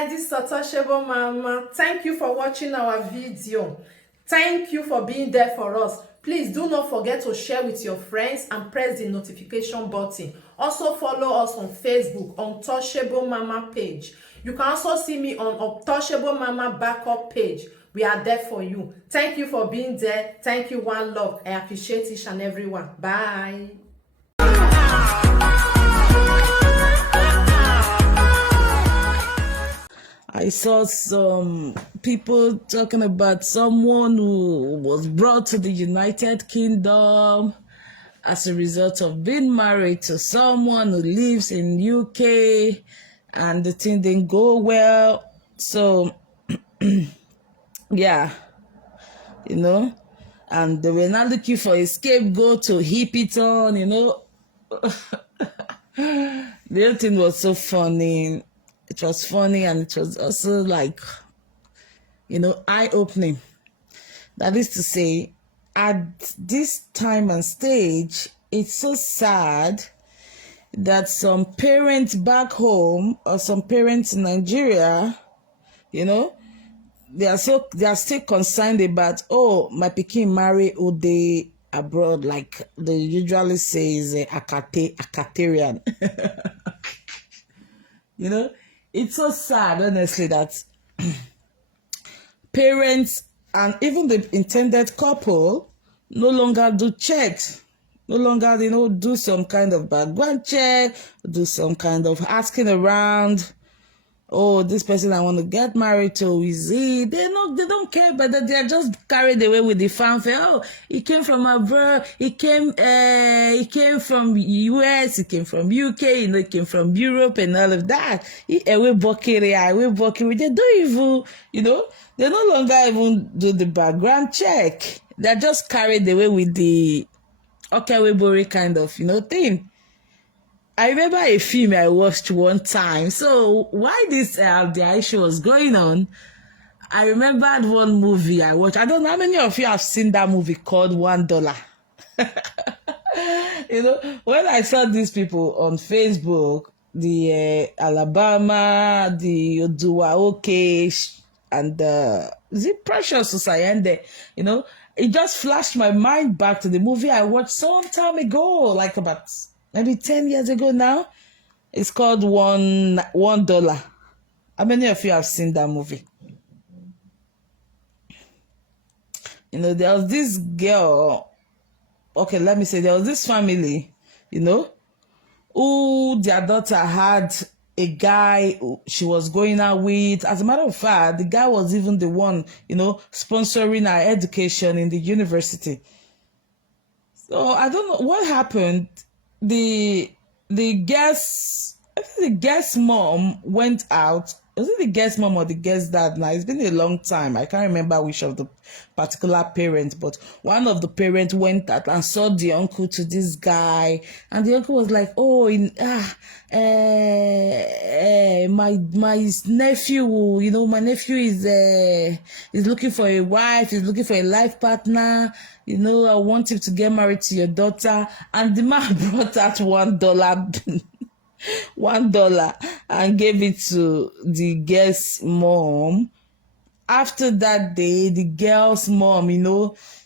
guys, this is Untouchable Mama. Thank you for watching our video. Thank you for being there for us. Please do not forget to share with your friends and press the notification button. Also follow us on Facebook, Untouchable Mama page. You can also see me on Untouchable Mama backup page. We are there for you. Thank you for being there. Thank you, one love. I appreciate each and everyone. Bye. I saw some people talking about someone who was brought to the United Kingdom as a result of being married to someone who lives in UK, and the thing didn't go well. So, yeah, and they were not looking for a scapegoat to heap it on, The whole thing was so funny. It was funny, and it was also like, eye-opening. That is to say, at this time and stage, it's so sad that some parents back home or some parents in Nigeria, they are still concerned about, my pikin marry Ude abroad, like they usually say is a Akatarian. It's so sad, honestly, that parents and even the intended couple no longer do checks, no longer, do some kind of background check, do some kind of asking around. Oh, this person I want to get married to, is he? They don't care, but they are just carried away with the fanfare. Oh, he came from abroad, he came from US, he came from UK, he came from Europe and all of that. They don't even, they no longer even do the background check. They're just carried away with the okay, kind of, thing. I remember a film I watched one time. So why this the issue was going on, I remembered one movie I watched. I don't know how many of you have seen that movie called $1. When I saw these people on Facebook, the Alabama, the Oduwa, and the Precious Society, it just flashed my mind back to the movie I watched some time ago, like about maybe 10 years ago now. It's called $1. How many of you have seen that movie? There was this girl, there was this family, who their daughter had a guy she was going out with. As a matter of fact, the guy was even the one, sponsoring her education in the university. So I don't know what happened. The guest mom went out. Was it the guest mom or the guest dad? Now, it's been a long time. I can't remember which of the particular parents, but one of the parents went out and saw the uncle to this guy, and the uncle was like, my nephew, my nephew is looking for a wife, he's looking for a life partner. I want him to get married to your daughter. And the man brought out $1. $1 and gave it to the girl's mom. After that day, the girl's mom,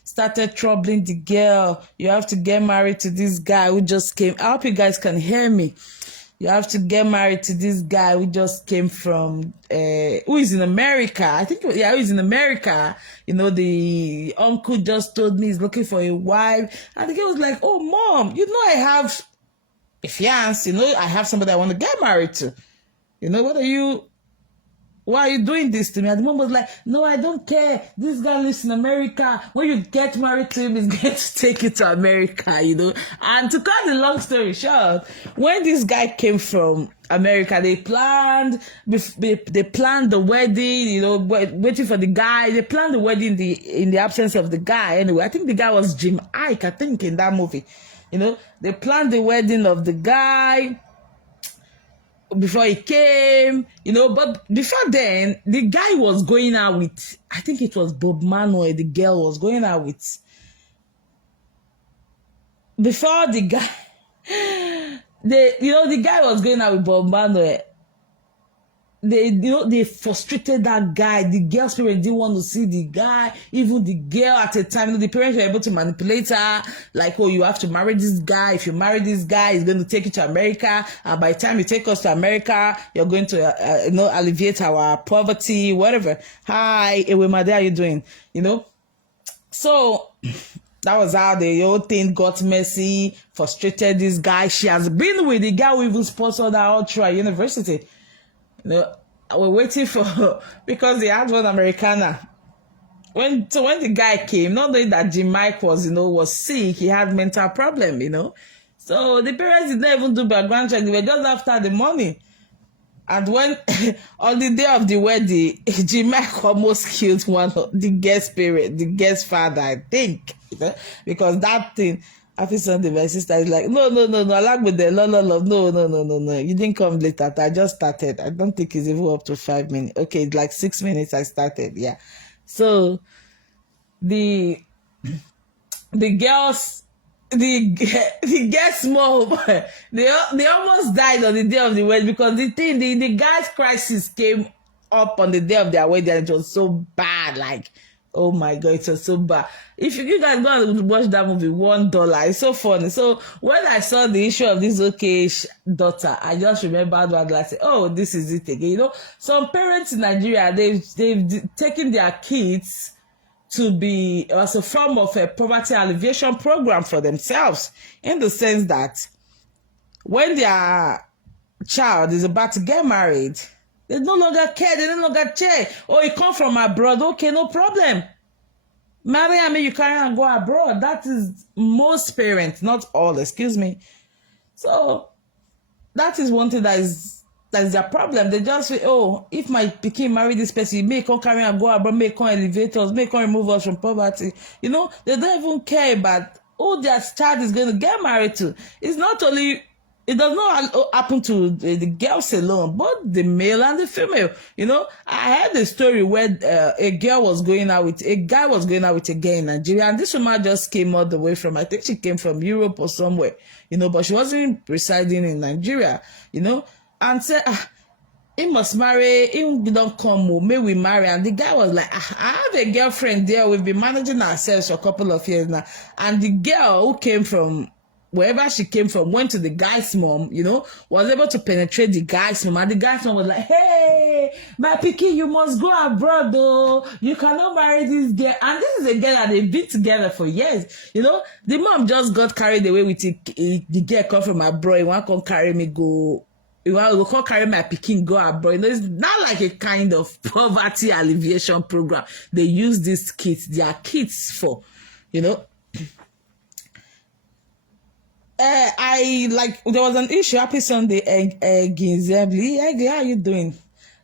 started troubling the girl. You have to get married to this guy who just came. I hope you guys can hear me. You have to get married to this guy who just came from, who is in America. I think, who is in America. The uncle just told me he's looking for a wife. And the girl was like, oh, mom, I have a fiance, I have somebody I want to get married to. Why are you doing this to me? And the mom was like, no, I don't care. This guy lives in America. When you get married to him, he's going to take you to America, And to cut the long story short, when this guy came from America, they planned the wedding, waiting for the guy. They planned the wedding in the absence of the guy. Anyway, I think the guy was Jim Ike, I think, in that movie. They planned the wedding of the guy before he came, but before then, the guy was going out with, I think it was Bob Manuel, the girl was going out with. Before the guy, the guy was going out with Bob Manuel. they frustrated that guy. The girl's parents didn't want to see the guy. Even the girl at the time, the parents were able to manipulate her, like, oh, you have to marry this guy. If you marry this guy, he's going to take you to America, and by the time you take us to America, you're going to alleviate our poverty, whatever. Hi, Ewemade, how you doing? So that was how the whole thing got messy, frustrated this guy. She has been with the guy who even sponsored her all through her university. We're waiting for, because they had one Americana. When the guy came, not knowing that Jim Mike was sick, he had mental problem, So the parents did not even do background check. They were just after the money. And when on the day of the wedding, Jim Mike almost killed one of the guest parent, the guest father, I think, because that thing. Happy Sunday, my sister is like, no, I like with the no, you didn't come later. I just started. I don't think it's even up to 5 minutes. Okay, it's like 6 minutes I started. Yeah. So the girls, the guest mom, they almost died on the day of the wedding, because the guy's crisis came up on the day of their wedding, and it was so bad, like, oh my God, it was so bad. If you guys go and watch that movie, $1, it's so funny. So when I saw the issue of this daughter, I just remembered what I said, oh, this is it again. Some parents in Nigeria, they've taken their kids to be as a form of a poverty alleviation program for themselves, in the sense that when their child is about to get married, they no longer care, they no longer check. Oh, you come from abroad, okay, no problem. Marry and you carry and go abroad. That is most parents, not all, excuse me. So that is one thing that is their problem. They just say, oh, if my pikin marry this person, may come carry and go abroad, may come elevate us, may come remove us from poverty. They don't even care about who their child is going to get married to. It's not only, it does not happen to the girls alone, both the male and the female. I heard a story where a guy was going out with a girl in Nigeria, and this woman just came all the way from, I think she came from Europe or somewhere, but she wasn't residing in Nigeria, and said, he must marry, he don't come, may we marry. And the guy was like, I have a girlfriend there, we've been managing ourselves for a couple of years now. And the girl who came from wherever she came from, went to the guy's mom, was able to penetrate the guy's mom. And the guy's mom was like, hey, my pikin, you must go abroad, though. You cannot marry this girl. And this is a girl that they've been together for years. The mom just got carried away with the girl come from abroad. You want to come carry me, go. You want to come carry my pikin, go abroad. It's not like a kind of poverty alleviation program. They use these kids, their kids for, there was an issue Happy Sunday, Ginzebli. How are you doing?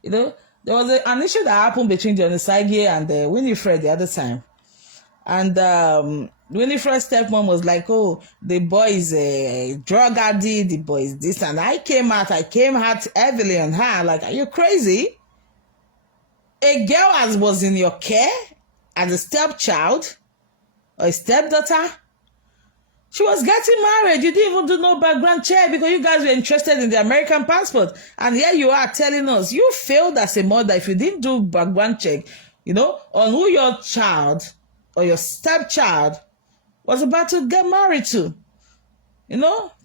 There was an issue that happened between Johnny Sagie and Winifred the other time. And Winifred's stepmom was like, oh, the boy is a drug addict, the boy is this. And I came out heavily on her, like, are you crazy? A girl was in your care as a stepchild or a stepdaughter. She was getting married. You didn't even do no background check because you guys were interested in the American passport. And here you are telling us you failed as a mother if you didn't do background check, on who your child or your stepchild was about to get married to.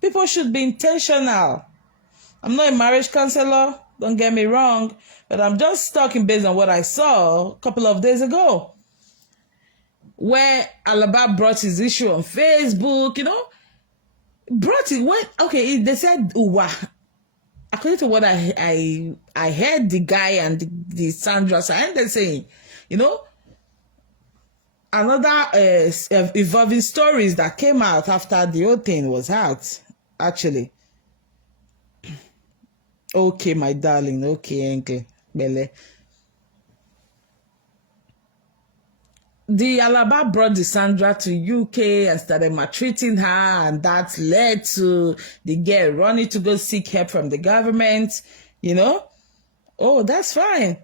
People should be intentional. I'm not a marriage counselor, don't get me wrong, but I'm just talking based on what I saw a couple of days ago, where Alaba brought his issue on Facebook, brought it when, okay, they said, according to what I heard the guy and the Sandra, and they're saying, another evolving stories that came out after the whole thing was out, actually. Okay, my darling, okay, Uncle Bele. The Alaba brought the Sandra to UK and started maltreating her, and that led to the girl running to go seek help from the government, Oh, that's fine.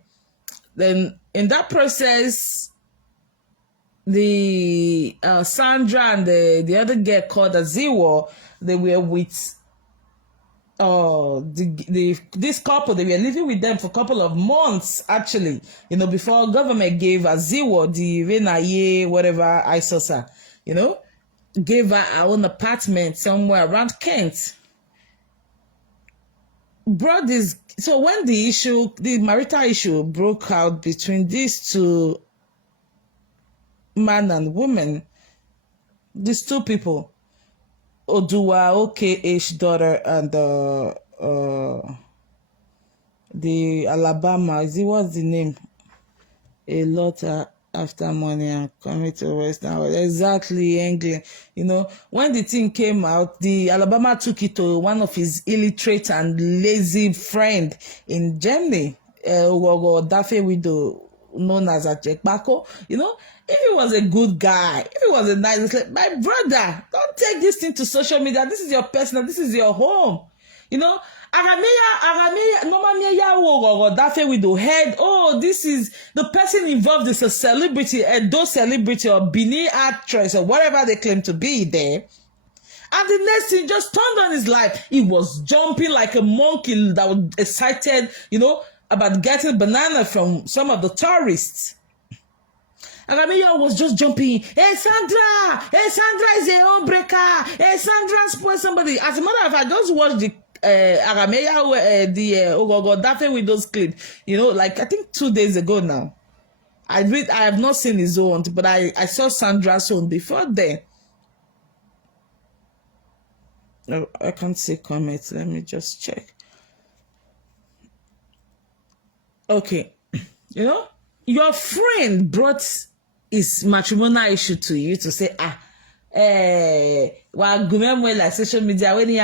Then in that process, the Sandra and the other girl called Aziwor, they were with this couple, they were living with them for a couple of months, actually, before government gave Aziwor, the Renaye, whatever ISOSA, gave her own apartment somewhere around Kent. Brought this, so when the marital issue broke out between these two man and woman, these two people, Odua OKH daughter and the Alabama, what's the name? A lot after money and coming to Western World. Exactly, England. When the thing came out, the Alabama took it to one of his illiterate and lazy friend in Germany, Dafe widow, known as Ajekpako. If he was a good guy, if he was a nice, like, my brother, don't take this thing to social media. This is your personal, this is your home. Agameya, normally Dafe widow head, this is the person involved is a celebrity, a do celebrity or Bini actress or whatever they claim to be there. And the next thing just turned on his life. He was jumping like a monkey that was excited, about getting banana from some of the tourists. Agamiya was just jumping. Hey Sandra is a homebreaker. Hey Sandra spoiled somebody. As a matter of fact, I just watched the Agameya, the Dafe with those clips. Like I think 2 days ago now. I have not seen his own, but I saw Sandra's own before then. No, I can't see comments. Let me just check. Okay, your friend brought his matrimonial issue to you to say, like social media when you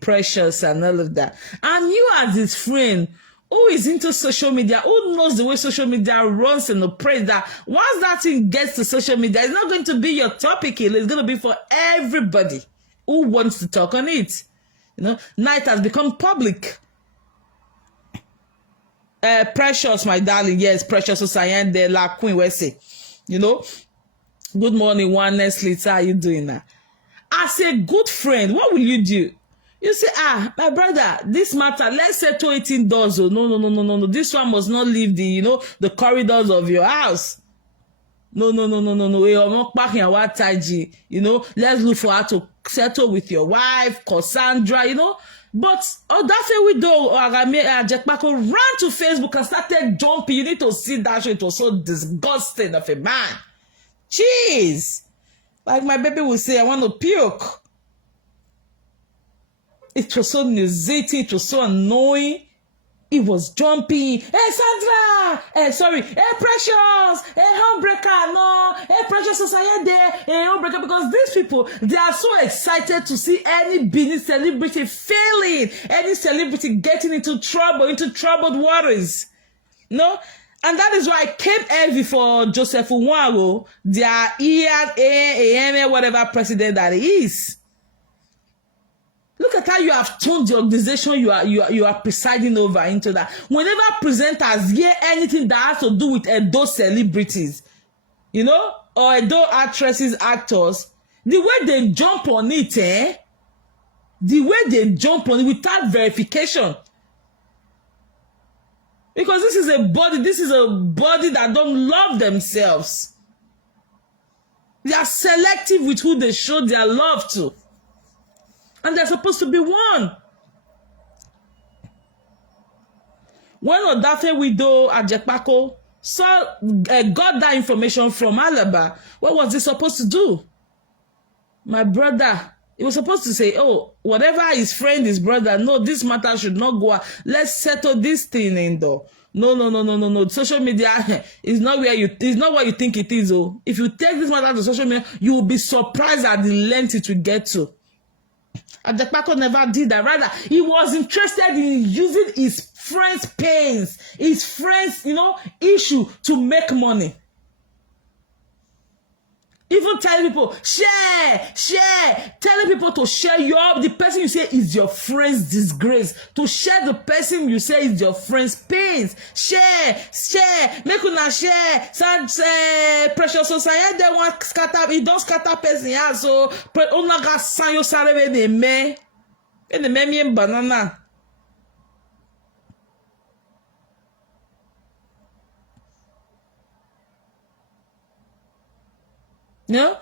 precious and all of that, and you as his friend who is into social media, who knows the way social media runs and operates, that once that thing gets to social media, it's not going to be your topic, it's going to be for everybody who wants to talk on it. Night has become public. Precious, my darling, yes, Precious Osayen de la Queen Wese. Good morning, one Nestle, how are you doing now? As a good friend, what will you do? You say, my brother, this matter, let's settle it indoors. Oh, no. This one must not leave the corridors of your house. No. Let's look for her to settle with your wife, Cassandra, But Dafe widow Ajekpako ran to Facebook and started jumping. You need to see that show. It was so disgusting of a man. Jeez. Like my baby will say, I want to puke. It was so nauseating. It was so annoying. He was jumping. Hey, Sandra! Hey, Precious! Hey, homebreaker! No! Hey, Precious Society! Hey, homebreaker! Because these people, they are so excited to see any business celebrity failing, any celebrity getting into troubled waters. No? And that is why I came heavy for Joseph Unwago, their EAM, whatever president that he is. Look at how you have turned the organization you are presiding over into that. Whenever presenters hear anything that has to do with those celebrities, or those actresses, actors, the way they jump on it, the way they jump on it without verification. Because this is a body that don't love themselves. They are selective with who they show their love to. And they're supposed to be one. When Odafe widow Ajekpako got that information from Alaba, what was he supposed to do? My brother, he was supposed to say, whatever his friend, his brother, no, this matter should not go out. Let's settle this thing in though. No. Social media is not it's not what you think it is. If you take this matter to social media, you will be surprised at the length it will get to. Ajekpako never did that. Rather, he was interested in using his friend's pains, his friend's, issue to make money. Even telling people, share, telling people to share the person you say is your friend's disgrace, to share the person you say is your friend's pains. Share, make una share. Precious society, they want scatter, it don't scatter person, yeah, so, una ga san yo sare be me banana. You know?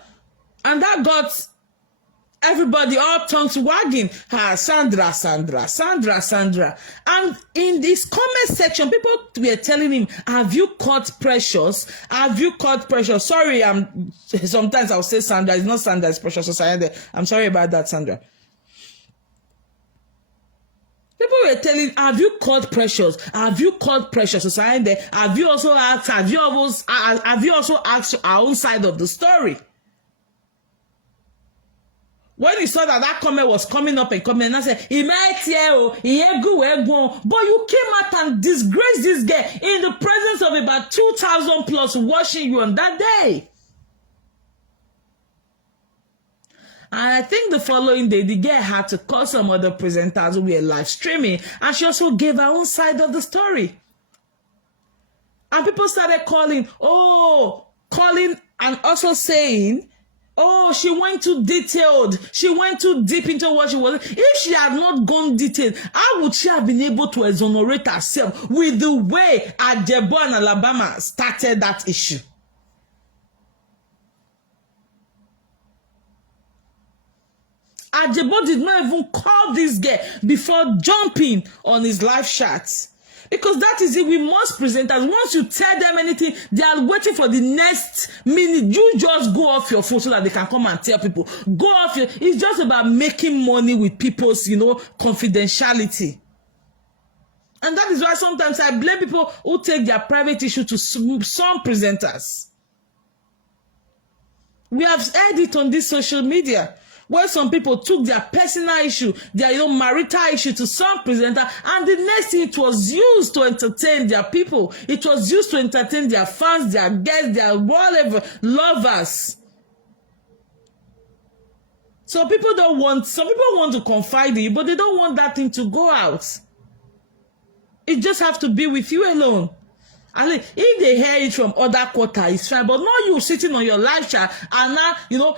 And that got everybody all tongues wagging. Sandra. And in this comment section, people were telling him, have you caught Precious? Sorry, sometimes I'll say Sandra. It's not Sandra, it's Precious Society. I'm sorry about that, Sandra. People were telling, have you caught Precious? Have you caught Precious Society? Have you also asked our own side of the story? When he saw that comment was coming up, and I said, but you came out and disgraced this girl in the presence of about 2,000 plus watching you on that day. And I think the following day, the girl had to call some other presenters who were live streaming, and she also gave her own side of the story. And people started calling and also saying, oh, she went too detailed. She went too deep into what she was. If she had not gone detailed, how would she have been able to exonerate herself with the way Aziwor and Alaba started that issue? Aziwor did not even call this girl before jumping on his live chat. Because that is it, we must presenters. Once you tell them anything, they are waiting for the next minute. You just go off your phone so that they can come and tell people. Go off your, it's just about making money with people's, confidentiality. And that is why sometimes I blame people who take their private issue to some presenters. We have heard it on this social media, where some people took their personal issue, their marital issue to some presenter, and the next thing, it was used to entertain their people. It was used to entertain their fans, their guests, their whatever, lovers. Some people want to confide in you, but they don't want that thing to go out. It just have to be with you alone. And if they hear it from other quarter, it's fine. But not you sitting on your live chat and now,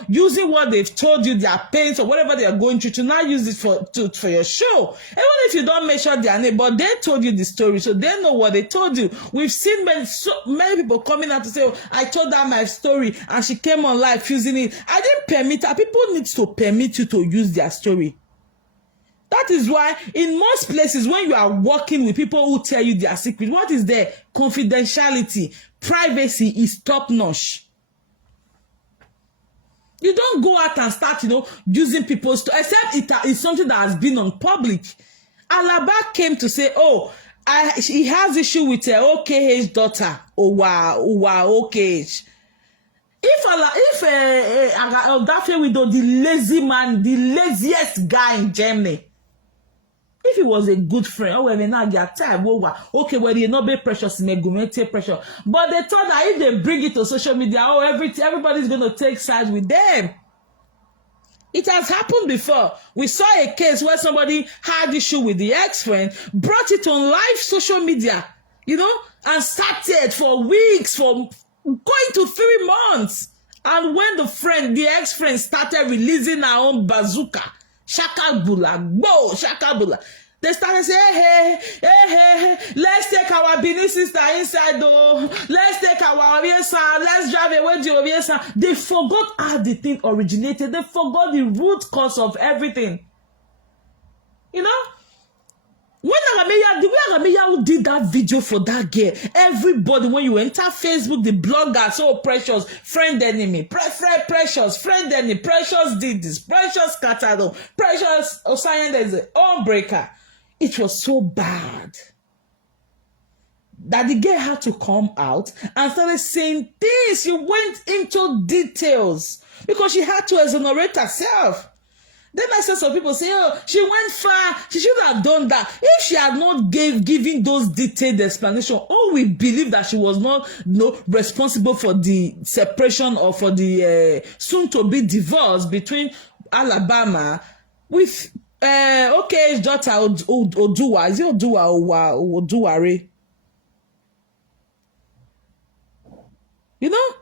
using what they've told you, their pains or whatever they are going through, to now use it for your show. Even if you don't mention their name, but they told you the story, so they know what they told you. We've seen many people coming out to say, oh, I told her my story and she came on live using it. I didn't permit her. People need to permit you to use their story. That is why in most places when you are working with people who tell you their secret, what is there? Confidentiality, privacy is top notch. You don't go out and start, using people's story, except it is something that has been on public. Alaba came to say, oh, he has issue with her OKH daughter. Oh, wow, OKH. If that widow, the lazy man, the laziest guy in Germany, if he was a good friend, now get time, okay, well, you not be precious, take pressure. But they thought that if they bring it to social media, everybody's going to take sides with them. It has happened before. We saw a case where somebody had issue with the ex-friend, brought it on live social media, and started for weeks, for going to 3 months. And when the ex-friend started releasing her own bazooka, Shakabula, Shakabula. They started saying, hey, let's take our Benin sister inside though. Let's take our Obiesa, let's drive away the Obiesa. They forgot how the thing originated. They forgot the root cause of everything. When the way Agameya did that video for that girl, everybody, when you enter Facebook, the bloggers, so Precious, friend enemy, Precious, friend enemy, Precious did this, Precious scattered up, Precious Osayan is an unbreaker. It was so bad that the girl had to come out and started saying things. She went into details because she had to exonerate herself. Then I said some people say, oh, she went far. She should have done that. If she had not given those detailed explanation, oh, we believe that she was not responsible for the separation or for the soon-to-be divorce between Alabama with his daughter Oduwa. Is it Oduwa or Oduware? You know?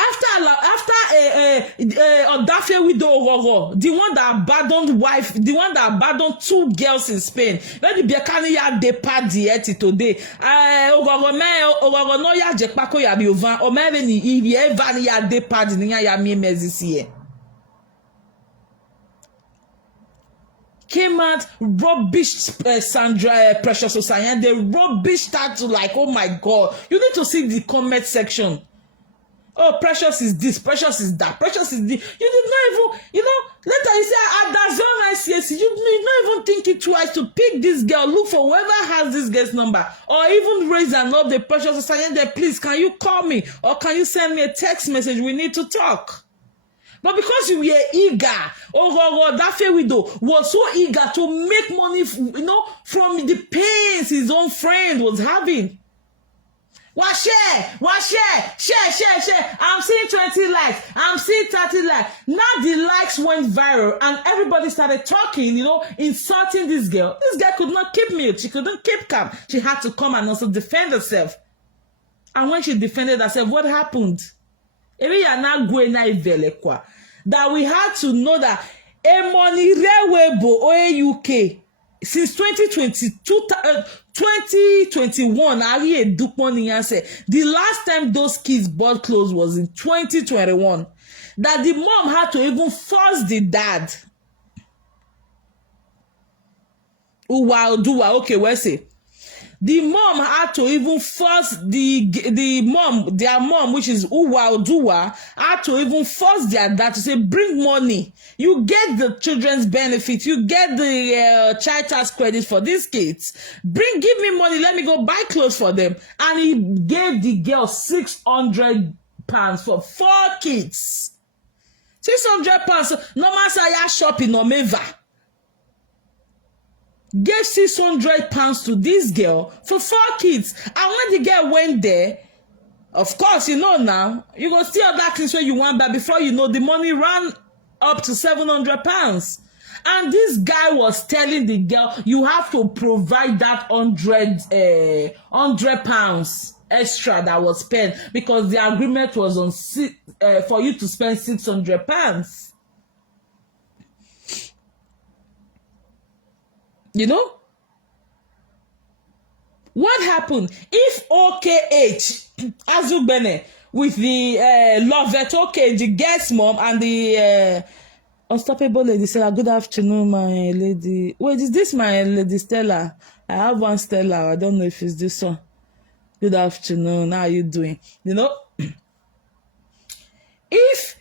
After Odafe widow Ogoro, the one that abandoned wife, the one that abandoned 2 girls in Spain. When the Biakani ya depart the today, Ogoro no ya jekpako ya biovan, o meve ni ibi eva ni ya depart ni ya mi mezisi. Came out rubbish, Sandra Precious Osayan. The rubbish start to like, oh my God, you need to see the comment section. Oh, Precious is this, Precious is that, Precious is this. You did not even, later you say, yes, you did not even think it twice to pick this girl, look for whoever has this girl's number, or even raise and up the Precious saying that, please, can you call me, or can you send me a text message, we need to talk. But because you were eager, that fair widow was so eager to make money, from the pains his own friend was having. Share. I'm seeing 20 likes. I'm seeing 30 likes. Now the likes went viral and everybody started talking, insulting this girl. This girl could not keep mute. She couldn't keep calm. She had to come and also defend herself. And when she defended herself, what happened? That we had to know that a money rewebo UK since 2021, the last time those kids bought clothes was in 2021. That the mom had to even force the dad. The mom had to even force their mom, which is Uwa, had to even force their dad to say, bring money. You get the children's benefit. You get the child tax credit for these kids. Give me money. Let me go buy clothes for them. And he gave the girl £600 for 4 kids. £600. Normal saya shopping or meva. Gave £600 to this girl for 4 kids. And when the girl went there, of course, now, you go steal that things where you want, but before you know, the money ran up to £700. And this guy was telling the girl, you have to provide that £100 extra that was spent because the agreement was on for you to spend £600. What happened if OKH Azugbene with the Lovett OKH, the guest mom, and the unstoppable lady Stella? Good afternoon, my lady. Wait, is this my lady Stella? I have one Stella. I don't know if it's this one. Good afternoon. How are you doing? If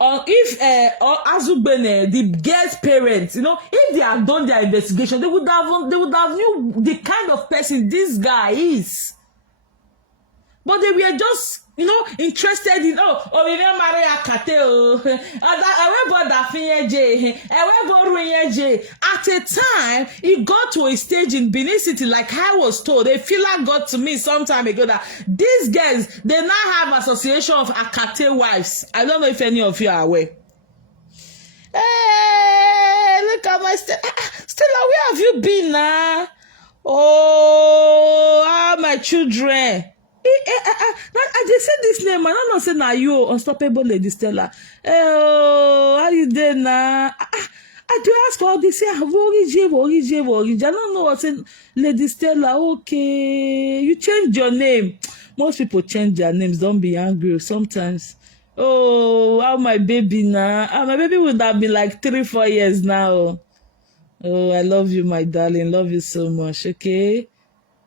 Azugbene, the girl's parents, if they had done their investigation, they would have knew the kind of person this guy is. But they were just, interested in, we will marry Akate, at a time, it got to a stage in Benin City, like I was told, a filler got to me some time ago that these guys, they now have association of Akate wives. I don't know if any of you are aware. Hey, look at my Stella. Stella, where have you been now? Oh, my children. They said this name, I don't know, say now you unstoppable lady Stella. How you there now? I do ask all this, say, origin. I don't know what's in Lady Stella. Okay, you changed your name. Most people change their names, don't be angry sometimes. Oh, how my baby now? My baby would have been like 3-4 years now. Oh, I love you, my darling. Love you so much, okay?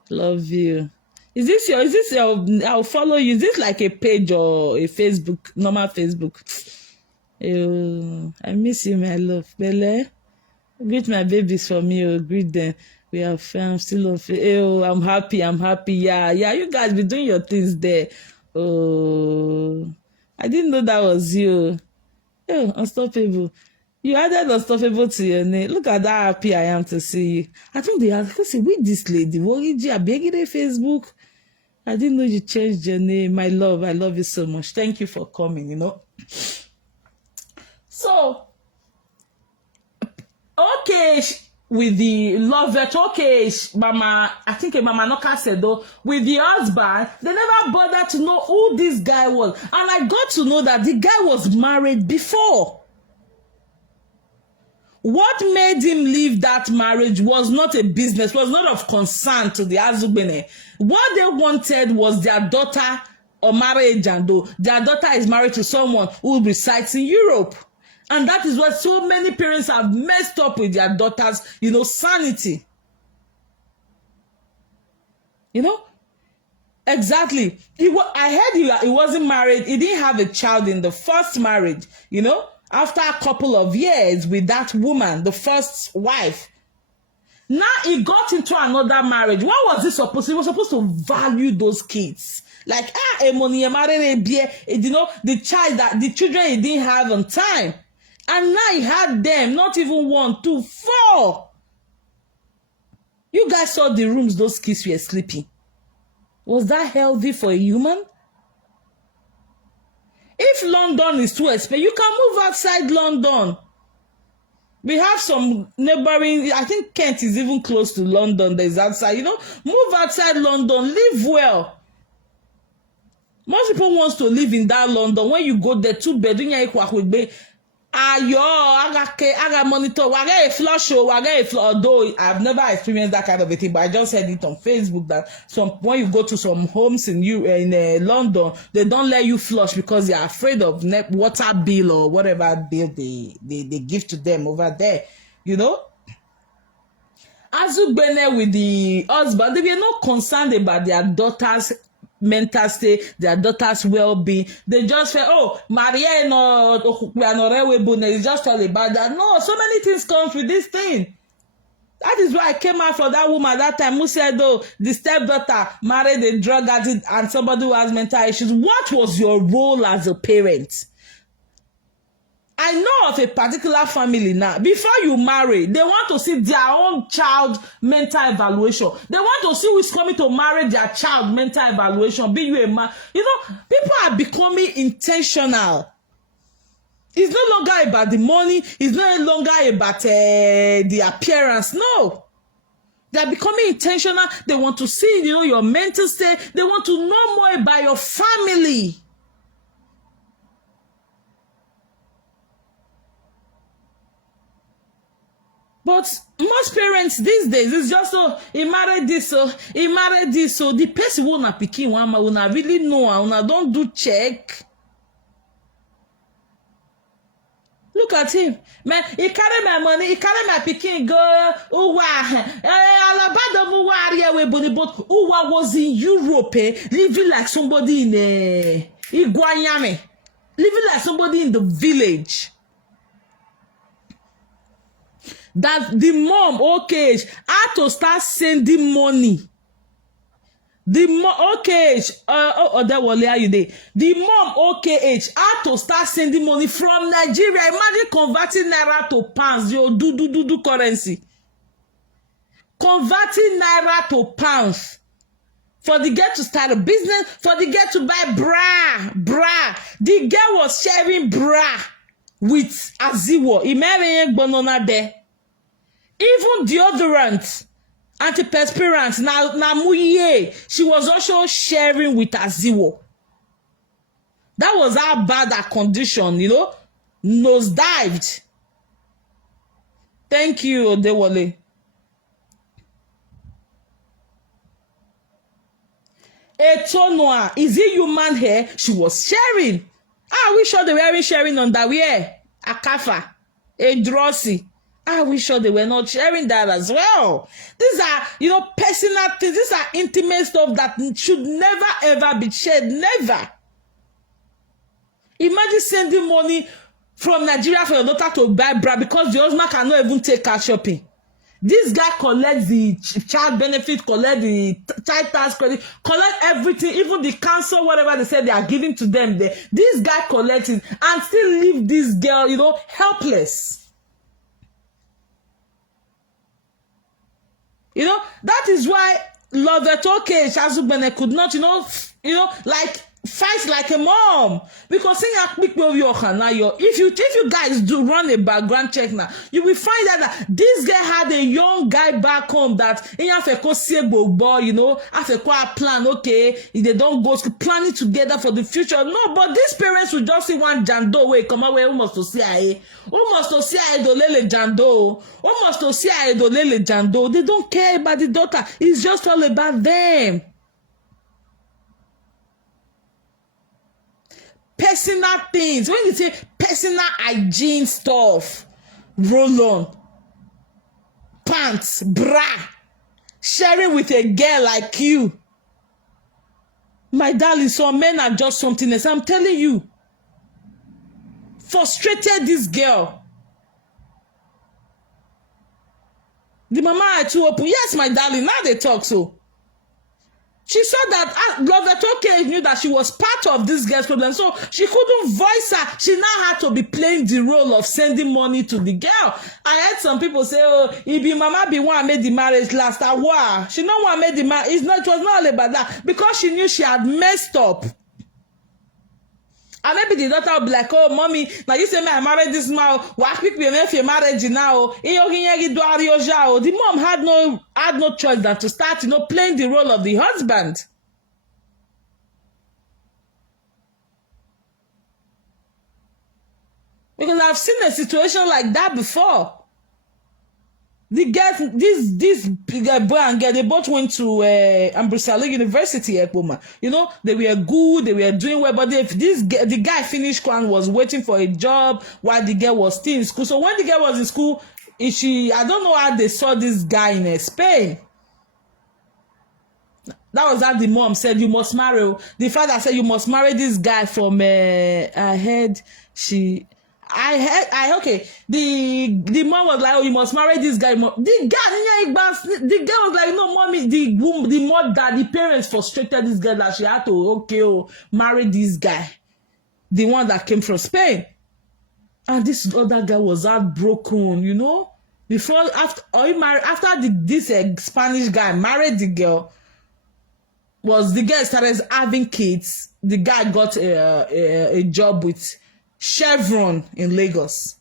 Love you. Is this your, I'll follow you. Is this like a page or a Facebook, normal Facebook? I miss you, my love. Bele, greet my babies for me. Greet them. We are fam, still on. I'm happy. Yeah. You guys be doing your things there. Oh, I didn't know that was you. Oh, unstoppable. You added unstoppable to your name. Look at how happy I am to see you. I think they asked, with this lady, what did you beg Facebook? I didn't know you changed your name. My love, I love you so much. Thank you for coming, you know. So, okay, with the love that, okay, Mama, I think Mama Noka said though, with the husband, they never bothered to know who this guy was. And I got to know that the guy was married before. What made him leave that marriage was not a business, was not of concern to the Azugbene. What they wanted was their daughter or marriage, and though their daughter is married to someone who resides in Europe. And that is what so many parents have messed up with their daughters, you know, sanity. You know? Exactly. I heard he wasn't married. He didn't have a child in the first marriage, you know? After a couple of years with that woman, the first wife. Now he got into another marriage. What was he supposed to? He was supposed to value those kids. Like, you know, the children he didn't have on time. And now he had them, not even 1, 2, 4. You guys saw the rooms those kids were sleeping. Was that healthy for a human? If London is too expensive, you can move outside London. We have some neighboring, I think Kent is even close to London. There's outside, you know, move outside London, live well. Most people want to live in that London. When you go there, 2 bedroom, I got monitor, I got a flush, although I've never experienced that kind of a thing, but I just heard it on Facebook that when you go to some homes in London, they don't let you flush because they're afraid of water bill or whatever bill they give to them over there, you know. Azugbene with the husband, they were not concerned about their daughters' mental state, their daughter's well-being. They just felt, oh, Maria no, it's just all about that. No, so many things come with this thing. That is why I came out for that woman that time who said, oh, the stepdaughter married a drug addict and somebody who has mental issues. What was your role as a parent? I know of a particular family now. Before you marry, they want to see their own child mental evaluation. They want to see who is coming to marry their child mental evaluation. Be you a man. You know, people are becoming intentional. It's no longer about the money. It's no longer about the appearance. No. They are becoming intentional. They want to see, you know, your mental state. They want to know more about your family. But most parents these days, it's just so he married this, so he married this, so the person who na pikin one una really know, una don't do check. Look at him, man. He carry my money, he carry my pikin go. Uwa, Alaba don't worry away, but Uwa was in Europe, living like somebody in Iguanyame, living like somebody in the village. That the mom, okay, had to start sending money. The mom, okay, that was you there. The mom, okay, had to start sending money from Nigeria. Imagine converting naira to pounds, yo, do currency. Converting naira to pounds. For the girl to start a business, for the girl to buy bra. The girl was sharing bra with Aziwor. Imagine banana there. Even deodorant, antiperspirant, na muye, she was also sharing with Aziwor. That was how bad her condition, you know, nosedived. Thank you, Odewale. Etonoa, is it human hair? She was sharing. We sure they were sharing underwear. Akafa, a drossy. We sure they were not sharing that as well. These are, you know, personal things. These are intimate stuff that should never ever be shared. Never. Imagine sending money from Nigeria for your daughter to buy bra because the husband cannot even take her shopping. This guy collects the child benefit, collect the child tax credit, collect everything, even the council, whatever they say they are giving to them. This guy collects it and still leave this girl, you know, helpless. You know, that is why Lovetoke Shazugbene could not, like fight like a mom, because if you guys do run a background check now, you will find out that this guy had a young guy back home that plan, okay, if they don't go school, planning together for the future. No, but these parents will just see one jando way come away almost to CIA dolele jando, almost to CIA dolele jando. They don't care about the daughter. It's just all about them. Personal things. When you say personal hygiene stuff, roll on, pants, bra, sharing with a girl like you. My darling, some men are just something else. I'm telling you. Frustrated this girl. The mama are too open. Yes, my darling, now they talk so. She saw that Lovetoke knew that she was part of this girl's problem, so she couldn't voice her. She now had to be playing the role of sending money to the girl. I heard some people say, "Oh, if your mama be one made the marriage last," wow, she no one made the marriage. It was not all about that, because she knew she had messed up. And maybe the daughter will be like, "Oh, mommy, now you say me I married this man. Why pick me if you marriage now? The mom had no choice than to start, playing the role of the husband. Because I've seen a situation like that before. The girls, this boy and girl, they both went to Ambrosalo University, Ekpoma. They were good, they were doing well, but the guy finished school and was waiting for a job while the girl was still in school. So when the girl was in school, I don't know how they saw this guy in Spain. That was how the mom said, "You must marry." The father said, "You must marry this guy from." Okay. The mom was like, "Oh, you must marry this guy." The girl was like, "No, mommy." The mother, the parents frustrated this girl that she had to marry this guy, the one that came from Spain. And this other guy was heartbroken, after this Spanish guy married the girl. The girl started having kids. The guy got a job with Chevron in Lagos.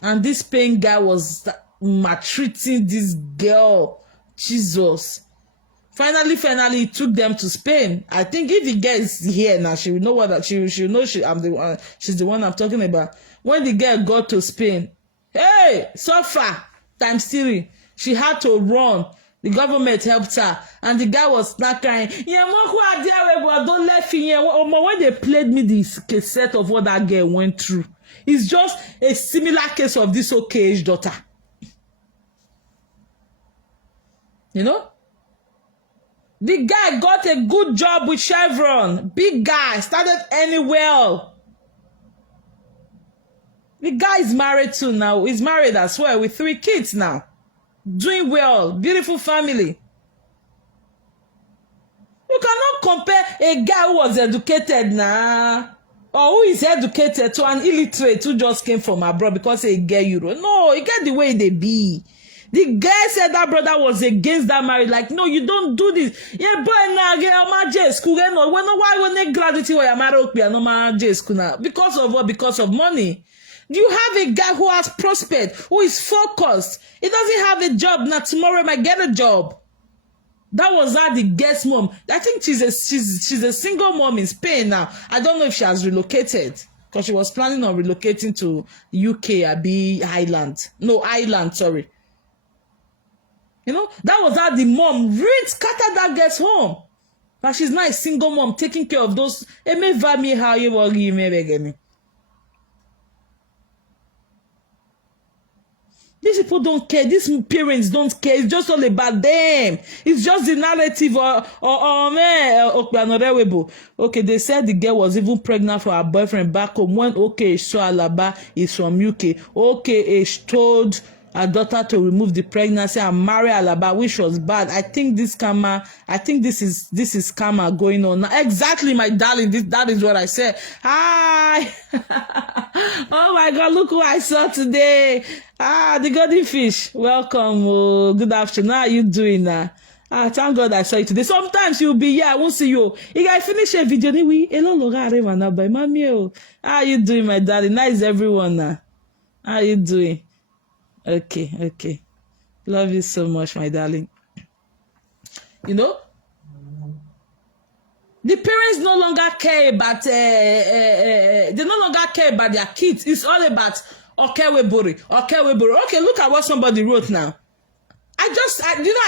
And this Spain guy was maltreating this girl. Jesus. Finally, he took them to Spain. I think if the girl is here now, she will know she'll know she's the one I'm talking about. When the girl got to Spain, hey, suffer times 3. She had to run. The government helped her, and the guy was not crying. Don't let me. When they played me this cassette of what that girl went through, it's just a similar case of this okay daughter. The guy got a good job with Chevron. Big guy, started earning well. The guy is married too now. He's married as well with 3 kids now. Doing well, beautiful family. You cannot compare a guy who was educated now, or who is educated, to an illiterate who just came from abroad because he get Euro. No, you get the way they be. The guy said that brother was against that marriage. Like, no, you don't do this. Yeah, boy, now get my J school. Why when they graduate, why married no J school now? Because of what? Because of money. You have a guy who has prospered, who is focused. He doesn't have a job now. Tomorrow he might get a job. That was how the guest mom. I think she's a single mom in Spain now. I don't know if she has relocated, because she was planning on relocating to UK, Ireland. No, Ireland, sorry. That was how the mom really scattered that guest home. But she's now a single mom taking care of those. These people don't care. These parents don't care. It's just all about them. It's just the narrative okay, they said the girl was even pregnant for her boyfriend back home when okay saw Alaba is from UK. Okay, told her daughter to remove the pregnancy and marry Alaba, which was bad. I think this is karma going on now. Exactly, my darling. That is what I said. Hi. Oh my God, look who I saw today. The golden fish. Welcome. Oh, good afternoon. How are you doing now? Thank God I saw you today. Sometimes you'll be here, I won't see you. If I finish a video, how are you doing, my darling? Nice everyone now. How are you doing? Okay. Love you so much, my darling. You know, the parents no longer care about they no longer care about their kids. It's all about okewebori. Okay, look at what somebody wrote now. I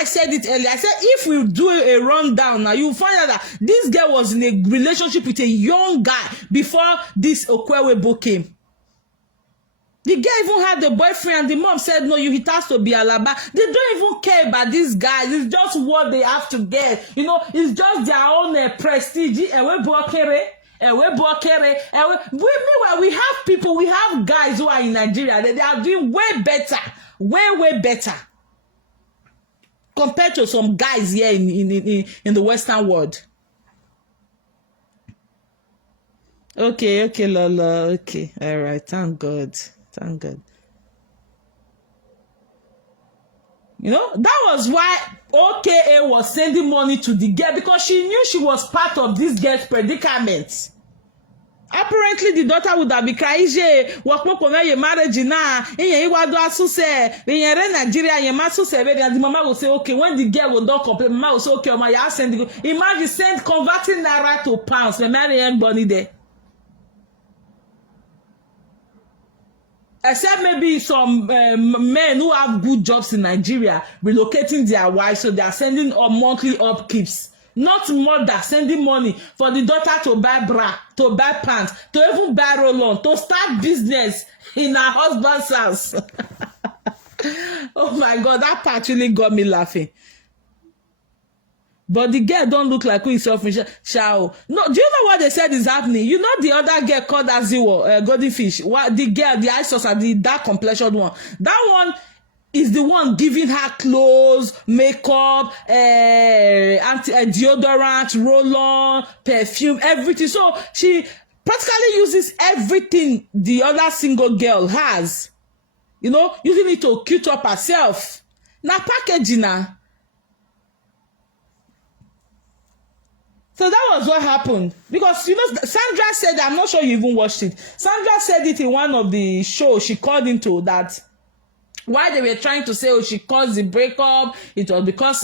said it earlier. I said if we do a rundown now, you'll find out that this girl was in a relationship with a young guy before this Okwewebo came. The girl even had a boyfriend and the mom said, no, it has to be Alaba. They don't even care about these guys. It's just what they have to get. You know, it's just their own prestige. Meanwhile, we have guys who are in Nigeria. They are doing way better. Way better. Compared to some guys here in the Western world. Okay, Lola. Okay. All right. Thank God. You know, that was why OKA was sending money to the girl because she knew she was part of this girl's predicament. Apparently, the daughter would have been crying, marriage now, and the mama will say, okay, when the girl will not complain, mama will say, okay, mama, imagine send converting naira to pounds, the marry anybody there. Except maybe some men who have good jobs in Nigeria relocating their wives, so they are sending monthly upkeeps. Not mother sending money for the daughter to buy bra, to buy pants, to even buy roll-on, to start business in her husband's house. Oh my God, that part really got me laughing. But the girl don't look like who is selfish. Shao. No, do you know what they said is happening? You know the other girl called Aziwor, golden fish. What the girl, the eye sauce, the dark complexioned one. That one is the one giving her clothes, makeup, deodorant, roll-on, perfume, everything. So she practically uses everything the other single girl has. You know, using it to cute up herself. Now packaging now. So that was what happened. Because, you know, Sandra said, I'm not sure you even watched it. Sandra said it in one of the shows she called into that. Why they were trying to say, oh, she caused the breakup, it was because,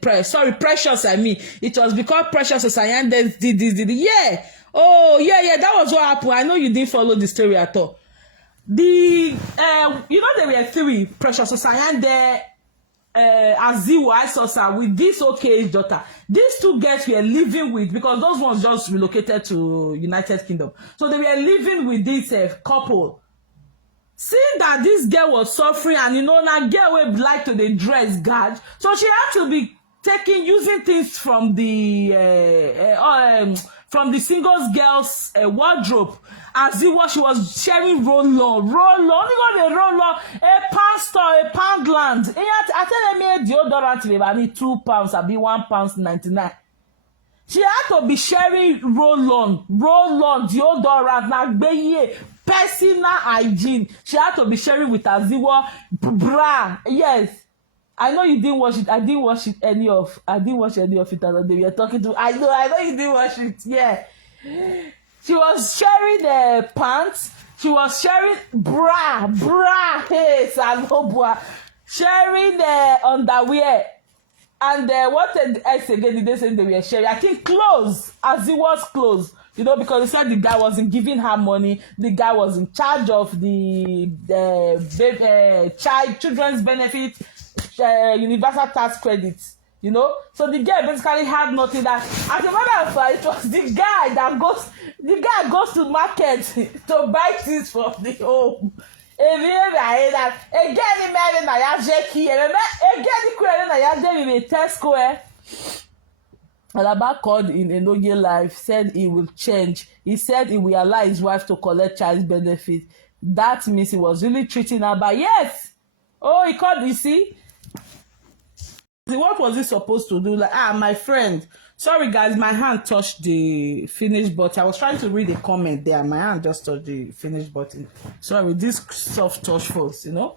Precious, it was because Precious Osayande did this. Yeah. Oh, yeah, that was what happened. I know you didn't follow the story at all. You know, there were three, Precious Osayande, Aziwor, with this OK's daughter. These two girls were living with, because those ones just relocated to United Kingdom. So they were living with this couple. Seeing that this girl was suffering, and you know, now girl would like to the dress guard, so she had to be using things from the single girl's wardrobe. Aziwor, she was sharing roll-on, only got a roll-on, a pound store, a pound land. I tell them, deodorant, I need £2, I'll be £1.99. She had to be sharing roll-on, deodorant, like personal hygiene. She had to be sharing with Aziwor, bra. Yes. I know you didn't watch it. I didn't watch any of it that they were talking to. I know you didn't watch it. Yeah. She was sharing the pants. She was sharing bra. Hey, Salobua. Sharing the underwear. And what else again did they say they were sharing? I think clothes. Aziwor's clothes. You know, because they said the guy wasn't giving her money. The guy was in charge of the children's benefit, universal tax credits. You know, so the guy basically had nothing. That, as a matter of fact, it was the guy that goes to market to buy things from the home. If you are that again, man, na ya jeki. Again, the query na ya dey with test square. Alaba called in Enoge Life, said he will change. He said he will allow his wife to collect child benefit. That means he was really treating her bad. Yes. Oh, he called, you see? What was he supposed to do? Like, my friend. Sorry, guys, my hand touched the finish button. I was trying to read the comment there. My hand just touched the finish button. Sorry, this soft touch phones, you know?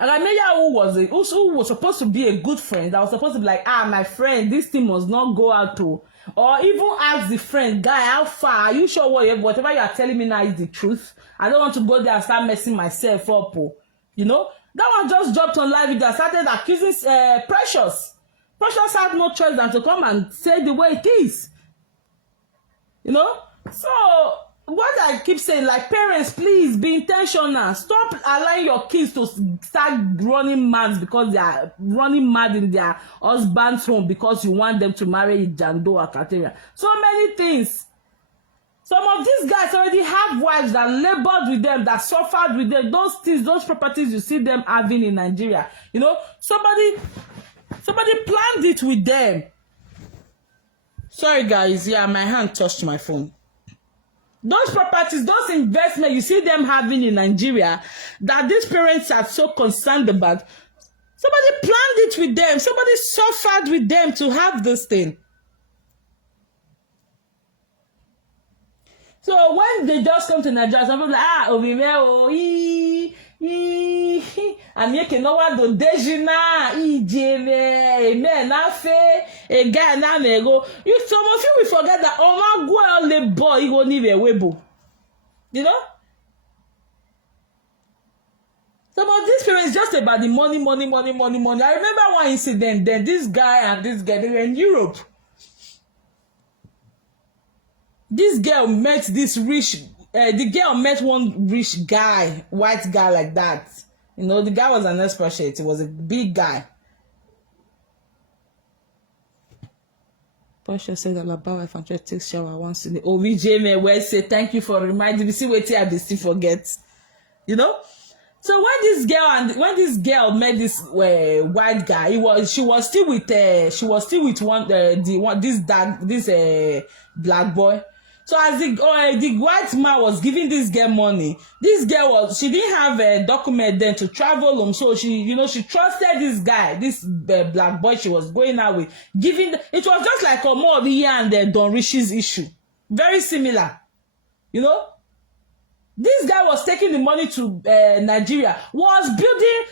And I mean, who was supposed to be a good friend, that was supposed to be like, my friend, this thing must not go out to, or even ask the friend, guy, how far? Are you sure whatever you are telling me now is the truth? I don't want to go there and start messing myself up, you know? That one just dropped on live video and started accusing Precious. Precious had no choice than to come and say the way it is. You know? So, what I keep saying, like, parents, please be intentional. Stop allowing your kids to start running mad because they are running mad in their husband's home because you want them to marry Jando or Kateria. So many things. Some of these guys already have wives that labored with them, that suffered with them. Those things, those properties you see them having in Nigeria. You know, somebody planned it with them. Sorry, guys. Yeah, my hand touched my phone. Those properties, those investments you see them having in Nigeria that these parents are so concerned about, somebody planned it with them. Somebody suffered with them to have this thing. So when they just come to Nigeria, somebody like, I'm making no one do dejina, a guy now may go. You some of you will forget that my girl the boy he won't even webo. You know? Some of these parents just about the money. I remember one incident. Then this guy and this girl, they were in Europe. This girl met this rich, the girl met one rich guy, white guy like that. You know, the guy was an expert. He was a big guy. Portia said Alaba wife and try to take shower once in the OVJ may well say thank you for reminding me. See what I still forget. You know? So when this girl met this white guy, she was still with this black boy. So as the white man was giving this girl money, this girl she didn't have a document then to travel home, so she trusted this guy, this black boy she was going out with, it was just like a more of here and Don Richie's issue, very similar, you know. This guy was taking the money to Nigeria, was building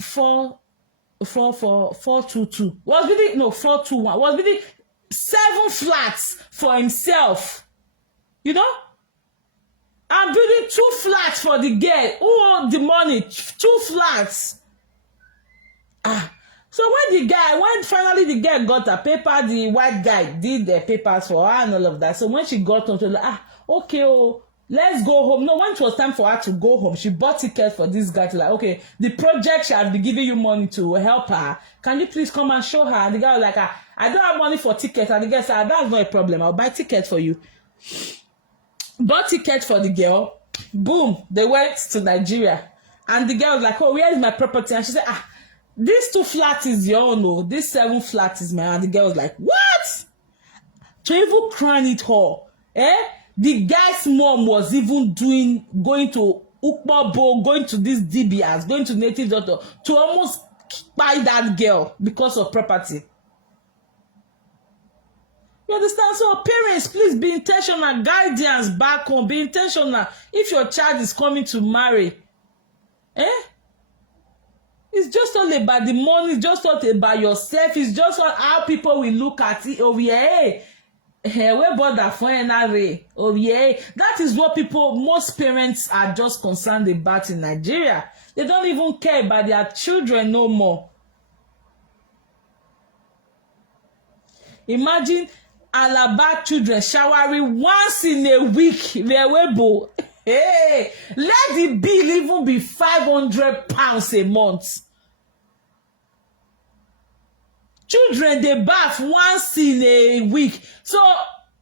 422, was building 421, was building 7 flats for himself, you know, and building 2 flats for the girl who owed the money, 2 flats. So when finally the girl got her paper, the white guy did the papers for her and all of that. So when she got home, she was like, okay, let's go home. No, when it was time for her to go home, she bought tickets for this guy to like, okay, the project shall be giving you money to help her. Can you please come and show her? And the guy was like, I don't have money for tickets. And the guy said, that's not a problem. I'll buy tickets for you. Bought tickets for the girl. Boom. They went to Nigeria. And the girl was like, oh, where is my property? And she said, this 2 flats is your own. No, this 7 flats is mine. And the girl was like, what? To even crown it all. The guy's mom was even going to Ukpabo, going to these DBS, going to native doctor to almost buy that girl because of property. You understand? So parents, please be intentional. Guidance back home. Be intentional. If your child is coming to marry, it's just all about the money. It's just not about yourself. It's just how people will look at it over here. We bother for NRA. Oh yeah, that is what most parents are just concerned about in Nigeria. They don't even care about their children no more. Imagine Alaba children showering once in a week. Hey, let the bill even be £500 a month. Children they bath once in a week. So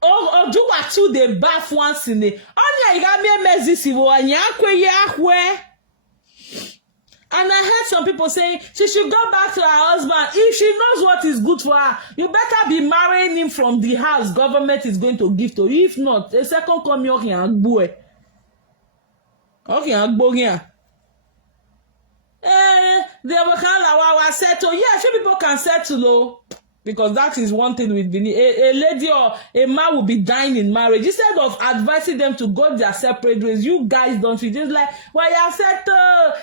Oduwa too dey bath once in a onya igami emezisi wo anya akwe ahwe. And I heard some people saying she should go back to her husband. If she knows what is good for her, you better be marrying him from the house government is going to give to you. If not, a second come here and boy. Okay, agbo here. They will kind of settle. Yeah, few people can settle though. Because that is one thing with Benin. A lady or a man will be dying in marriage. Instead of advising them to go their separate ways, you guys don't feel just like, why you settle?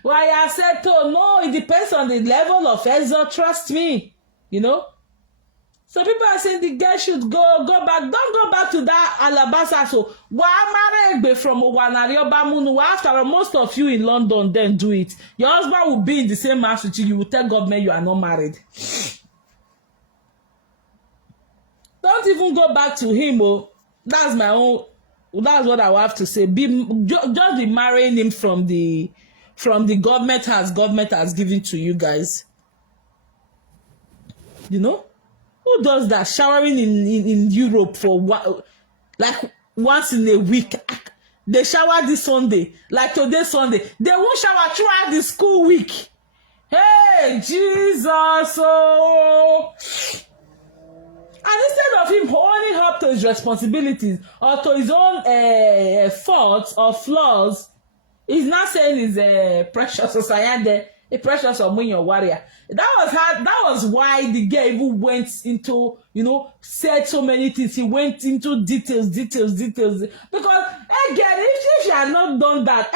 Why you settle? No, it depends on the level of exo. Trust me. You know? So people are saying the girl should go back. Don't go back to that Alaba. So why marry from Owanariobamunu? After all, most of you in London then do it. Your husband will be in the same house with you. You will tell government you are not married. Don't even go back to him. Oh, that's my own. That's what I will have to say. Just be marrying him from the government has given to you guys. You know. Who does that? Showering in Europe for like once in a week. They shower this Sunday, like today Sunday. They won't shower throughout the school week. Hey, Jesus! Oh. And instead of him holding up to his responsibilities or to his own faults or flaws, he's not saying he's precious society. A precious or when your warrior. That was why the girl even went into, said so many things. He went into details. Because again, if she had not done that,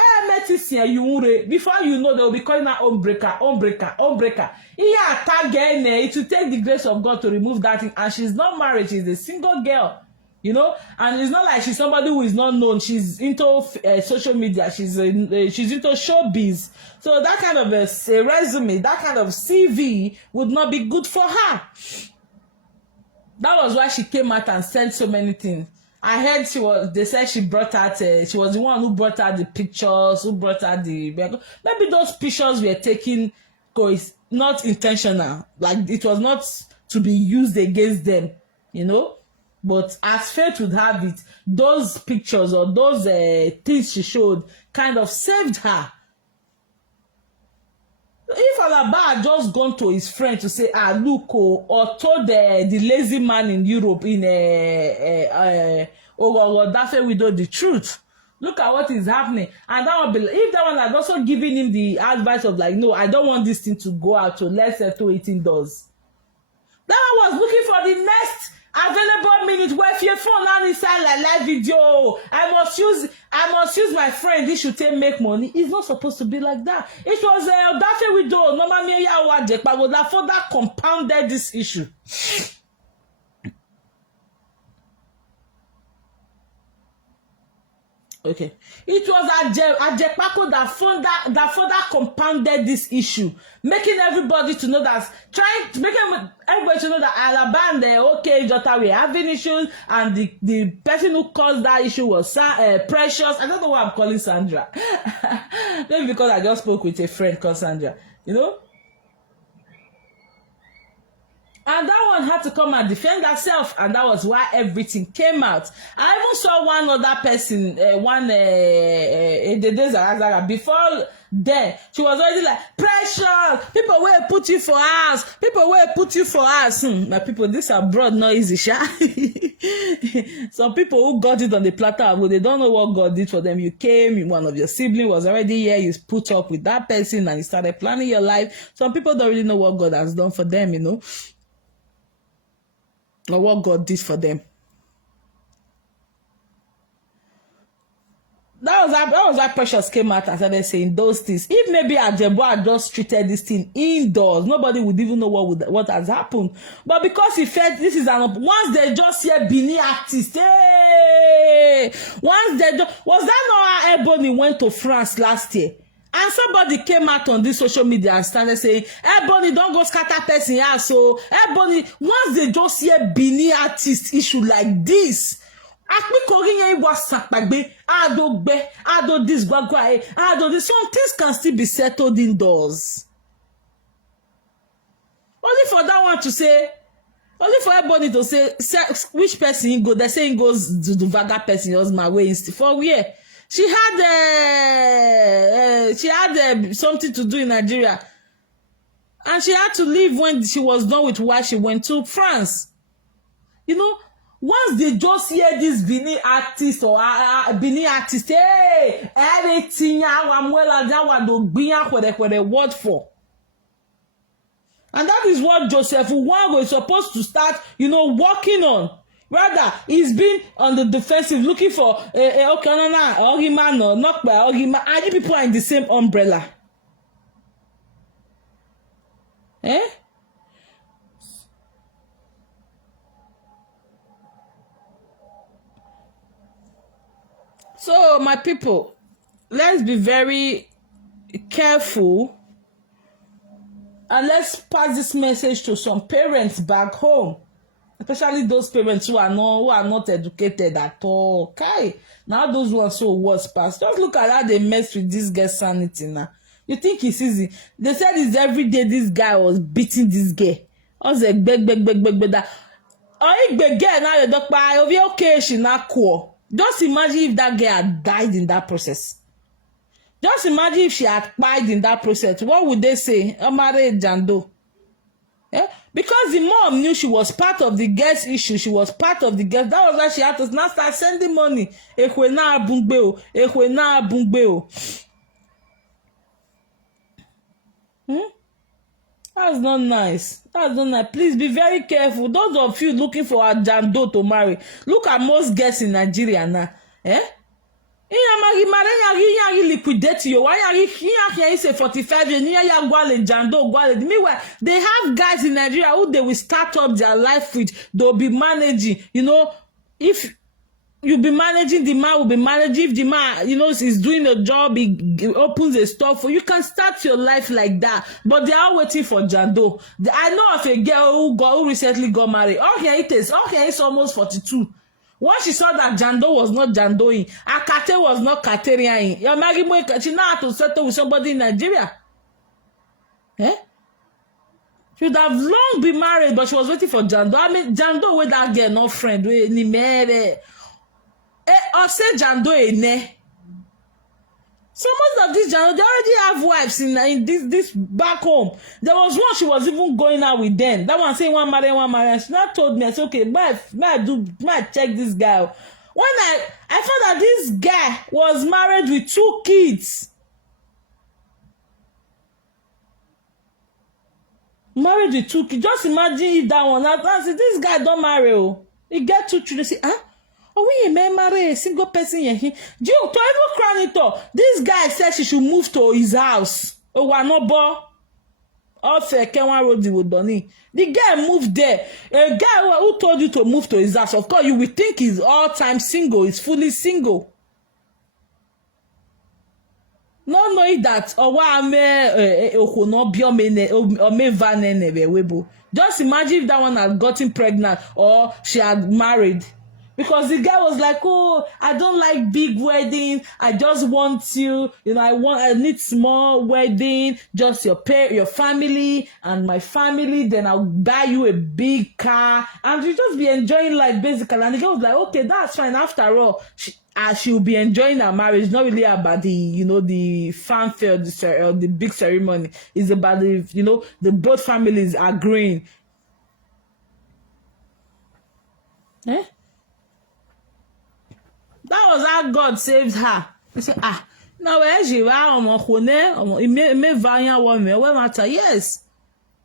before you know, they will be calling her homebreaker. He attacked her, it will take the grace of God to remove that thing. And she's not married, she's a single girl. And it's not like she's somebody who is not known. She's into social media. She's into showbiz. So that kind of a resume, that kind of CV would not be good for her. That was why she came out and said so many things. I heard they said she brought out, she was the one who brought out the pictures, maybe those pictures were taken, not intentional. Like it was not to be used against them, But as fate would have it, those pictures or those things she showed kind of saved her. If Alaba had just gone to his friend to say, look, or told the lazy man in Europe in Dafe widow the truth, look at what is happening. And that would be, if that one had also given him the advice of like, no, I don't want this thing to go out, so let's settle it indoors. That one was looking for the next available minute where if your phone now inside like live video, I must use my friend, this should make money. It's not supposed to be like that. It was Dafe widow, normally that further compounded this issue. Okay. It was Ajepako that further compounded this issue, making everybody to know that, everybody to know that Alaba and Jota were having issues, and the person who caused that issue was Precious. I don't know why I'm calling Sandra. Maybe because I just spoke with a friend called Sandra, And that one had to come and defend herself, and that was why everything came out. I even saw one other person, before then, she was already like, Precious, people will put you for us. My people, this abroad no easy, sha. Some people who got it on the platter, they don't know what God did for them. You came, one of your siblings was already here, you put up with that person, and you started planning your life. Some people don't really know what God has done for them, or what God did for them. That was why Precious came out and started saying those things. If maybe Ajebo had just treated this thing indoors, nobody would even know what has happened. But because he felt this is once they just hear Benin artist, was that not how Ebony went to France last year? And somebody came out on this social media and started saying, Ebony, don't go scatter person here. So, Ebony, once they just hear Benin artist issue like this, some things can still be settled indoors. Only for that one to say, Only for everybody to say which person he go. They say he goes to the vaga person husband way for where she had something to do in Nigeria, and she had to leave when she was done with why she went to France. You know, once they just hear this Benin artist or Benin artist, hey, everything what they word for. And that is what Joseph Uwango is supposed to start, working on. Rather, he's been on the defensive, looking for Ogima, no, not by Ogima. And you people are in the same umbrella. Eh? So, my people, let's be very careful. And let's pass this message to some parents back home, especially those parents who are not educated at all. Okay, now those ones so worse past. Just look at how they mess with this girl's sanity now. You think it's easy? They said it's every day this guy was beating this girl. I was like, beg that. Oh, beg girl now the doctor. Okay, she not cool. Just imagine if that girl had died in that process. Just imagine if she had died in that process. What would they say? Amare Jando. Yeah? Because the mom knew she was part of the girl's issue. She was part of the girl. That was why she had to now start sending money. Ekwena bungbeo. That's not nice. Please be very careful. Those of you looking for a Jando to marry, look at most girls in Nigeria now. Eh? Liquidate you. Why say 45 years? Meanwhile, they have guys in Nigeria who they will start up their life with. They'll be managing. If you be managing, the man will be managing. If the man, is doing a job, he opens a store for you, can start your life like that. But they are waiting for Jando. I know of a girl who recently got married. Okay, it's almost 42. Once she saw that Jando was not Jandoing, Akate was not Kateriaing, she now had to settle with somebody in Nigeria. Eh? She would have long been married, but she was waiting for Jando. I mean, Jando with that girl, no friend. Or say Jando ene. So most of these Jando, they already have wives in this back home. There was one she was even going out with them. That one saying one marry. She not told me, I said, okay, might check this guy. When I found that this guy was married with 2 kids. Married with 2 kids. Just imagine if that one. I said, this guy don't marry. He get 2 children. Say, huh? Oh, we may marry a single person here. To even crown it up, this guy said she should move to his house. Oh, we're not born. Also, Kenwan Road with Donny. The guy moved there. A guy who told you to move to his house, of course, you will think he's all-time single. He's fully single. Not knowing that, just imagine if that one had gotten pregnant or she had married. Because the guy was like, oh, I don't like big wedding. I just want you, I need small wedding, just your family and my family. Then I'll buy you a big car. And you just be enjoying life basically. And the guy was like, okay, that's fine. After all, she'll be enjoying her marriage. Not really about the, the fanfare, the big ceremony. It's about the both families agreeing. Eh? That was how God saved her. He said, now where she matter? Yes.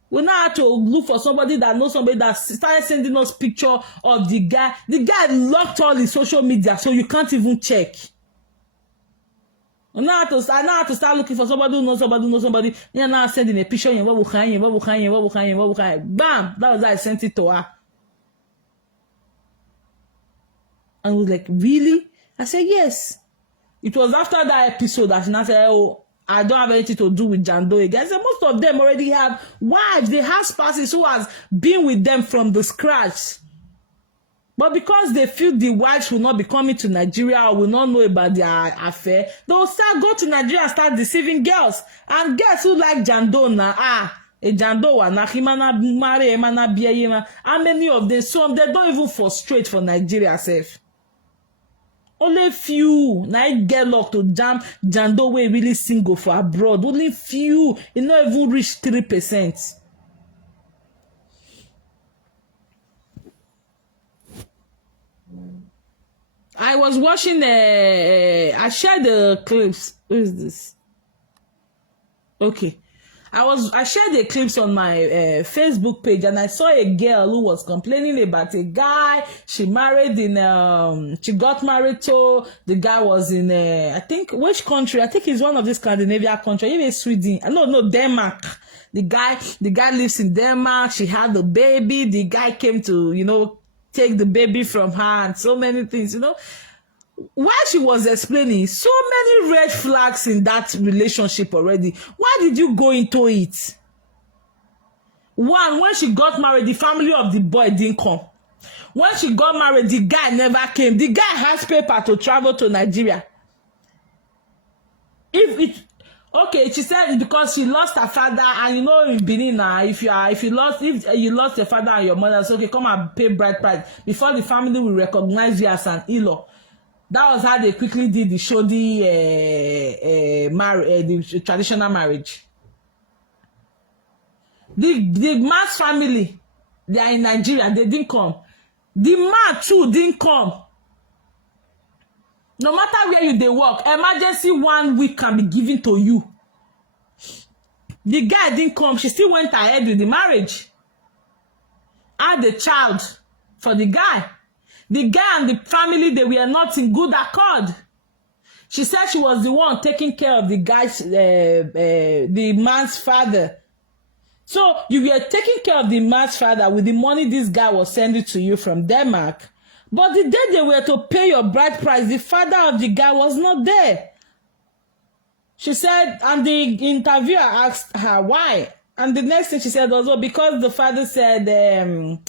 We now have to look for somebody that knows somebody that started sending us picture of the guy. The guy locked all his social media, so you can't even check. I now have to start looking for somebody who knows somebody. Yeah, now sending a picture. Bam! That was how I sent it to her. And I was like, really? I said, yes. It was after that episode that she now said, oh, I don't have anything to do with Jando again. I said, most of them already have wives. They have spouses who has been with them from the scratch. But because they feel the wives will not be coming to Nigeria or will not know about their affair, they will start go to Nigeria and start deceiving girls. And girls who like Jando now, A jando wana himana mare emana biayema. How many of them? Some they don't even frustrate for Nigeria self. Only few now get luck to jam jando way really single for abroad. Only few. It not even reach 3%. I was watching I shared the clips. Who is this? Okay. I shared the clips on my Facebook page, and I saw a girl who was complaining about a guy she married in she got married to. The guy was in I think which country? I think he's one of these Scandinavian countries, even Sweden. No, Denmark. The guy lives in Denmark. She had a baby. The guy came to, take the baby from her and so many things, While she was explaining, so many red flags in that relationship already. Why did you go into it? One, when she got married, the family of the boy didn't come. When she got married, the guy never came. The guy has paper to travel to Nigeria. She said because she lost her father, and in Benin now, if you lost your father and your mother, so okay, come and pay bride price before the family will recognize you as an in-law. That was how they quickly did the shoddy the traditional marriage. The man's family, they are in Nigeria, they didn't come. The man too didn't come. No matter where they work, emergency 1 week can be given to you. The guy didn't come. She still went ahead with the marriage. Had a child for the guy. The guy and the family, they were not in good accord. She said she was the one taking care of the guy's, the man's father. So you were taking care of the man's father with the money this guy was sending to you from Denmark. But the day they were to pay your bride price, the father of the guy was not there. She said, and the interviewer asked her why. And the next thing she said was, because the father said, the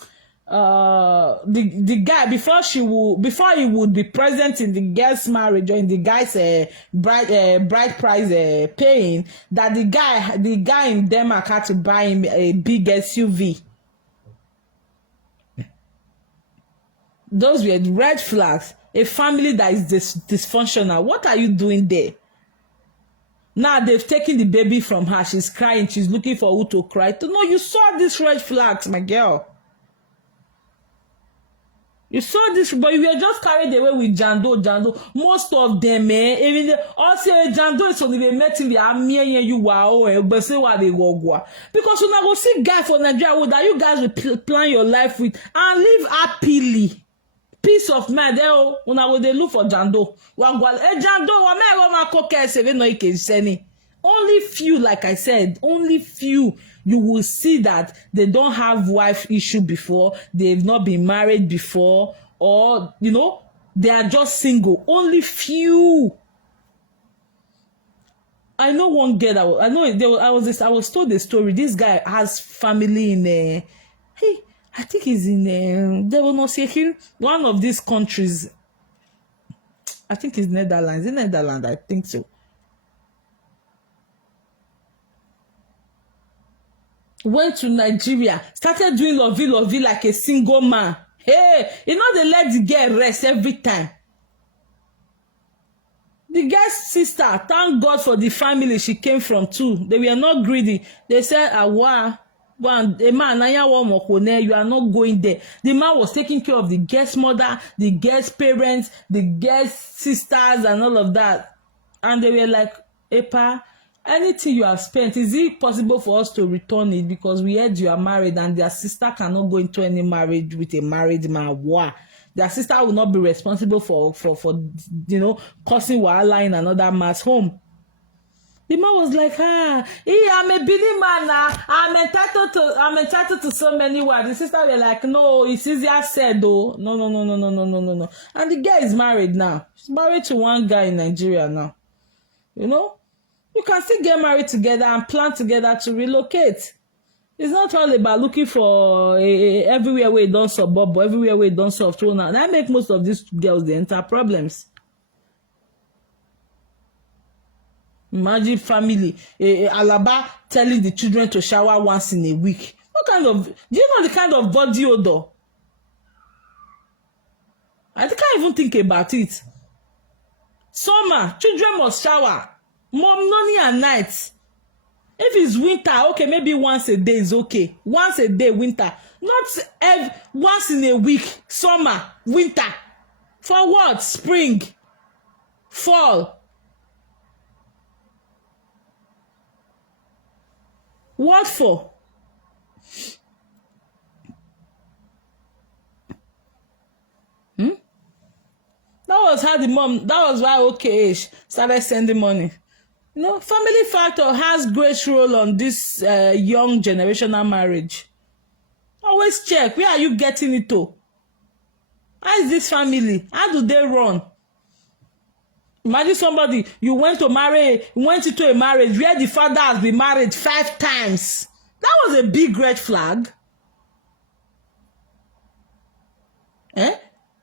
guy before he would be present in the girl's marriage or in the guy's bride price paying, that the guy in Denmark had to buy him a big SUV. Those were red flags. A family that is dysfunctional. What are you doing there? Now they've taken the baby from her. She's crying. She's looking for who to cry to. No, you saw these red flags, my girl. You saw this, but you were just carried away with Jando. Most of them, even also Jando is only met in the army and you wow, but say what they go. Because when I go see guy for Nigeria, that you guys will plan your life with and live happily. Peace of mind, when I go they look for Jando. Only few, like I said, only few. You will see that they don't have wife issue before, they've not been married before, or they are just single. Only few. I know one girl. I was told a story. This guy has family in I think he's in one of these countries. I think it's Netherlands. In Netherlands, I think so. Went to Nigeria, started doing lovey like a single man. Hey, they let the girl rest every time. The girl's sister, thank God for the family she came from too. They were not greedy. They said, you are not going there. The man was taking care of the guest mother, the guest parents, the guest sisters, and all of that. And they were like, Epa, anything you have spent, is it possible for us to return it? Because we heard you are married and their sister cannot go into any marriage with a married man. Wow. Their sister will not be responsible for causing wahala in another man's home. The man was like, I'm a busy man now. I'm entitled to so many words. The sister were like, no, it's easier said though. No. And the guy is married now. She's married to one guy in Nigeria now. You can still get married together and plan together to relocate. It's not all about looking for everywhere where you don't suburb, but everywhere where you don't solve through now. That make most of these girls they enter problems. Imagine family, Alaba telling the children to shower once in a week. What kind of, do you know the kind of body odor? I can't even think about it. Summer, children must shower morning and night. If it's winter, okay, maybe once a day is okay. Once a day, winter. Not once in a week. Summer, winter. For what? Spring, fall. What for? That was how the mom, that was why OKH started sending money. You know, family factor has great role on this young generational marriage. Always check, where are you getting it to? How is this family? How do they run? Imagine somebody, you went into a marriage where the father has been married 5 times. That was a big red flag.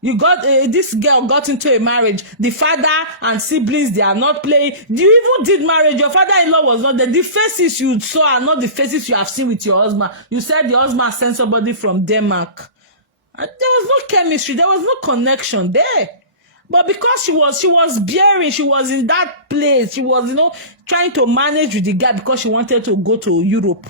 You got this girl got into a marriage. The father and siblings, they are not playing. You even did marriage. Your father-in-law was not there. The faces you saw are not the faces you have seen with your husband. You said your husband sent somebody from Denmark. There was no chemistry. There was no connection there. But because she was bearing, she was in that place. She was, trying to manage with the guy because she wanted to go to Europe.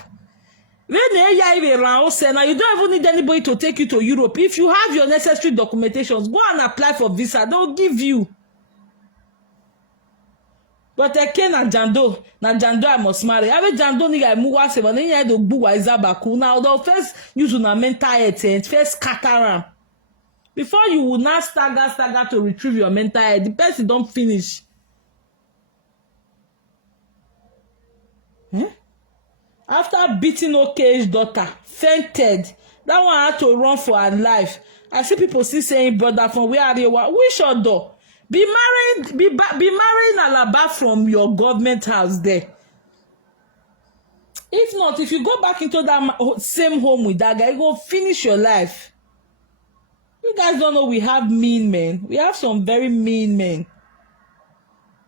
When you don't even need anybody to take you to Europe. If you have your necessary documentations, go and apply for visa. They'll give you. But na Jando I must marry. I Jando nigga muwa se but then do buwa izabaku. Now they'll first use una mental health and first scatter am. Before you will not stagger to retrieve your mental health, the person don't finish. After beating OK's daughter, fainted. That one had to run for her life. I see people still saying, brother, from where are you? Which other? Be marrying Alaba from your government house there. If not, if you go back into that same home with that guy, you go finish your life. You guys don't know we have mean men. We have some very mean men.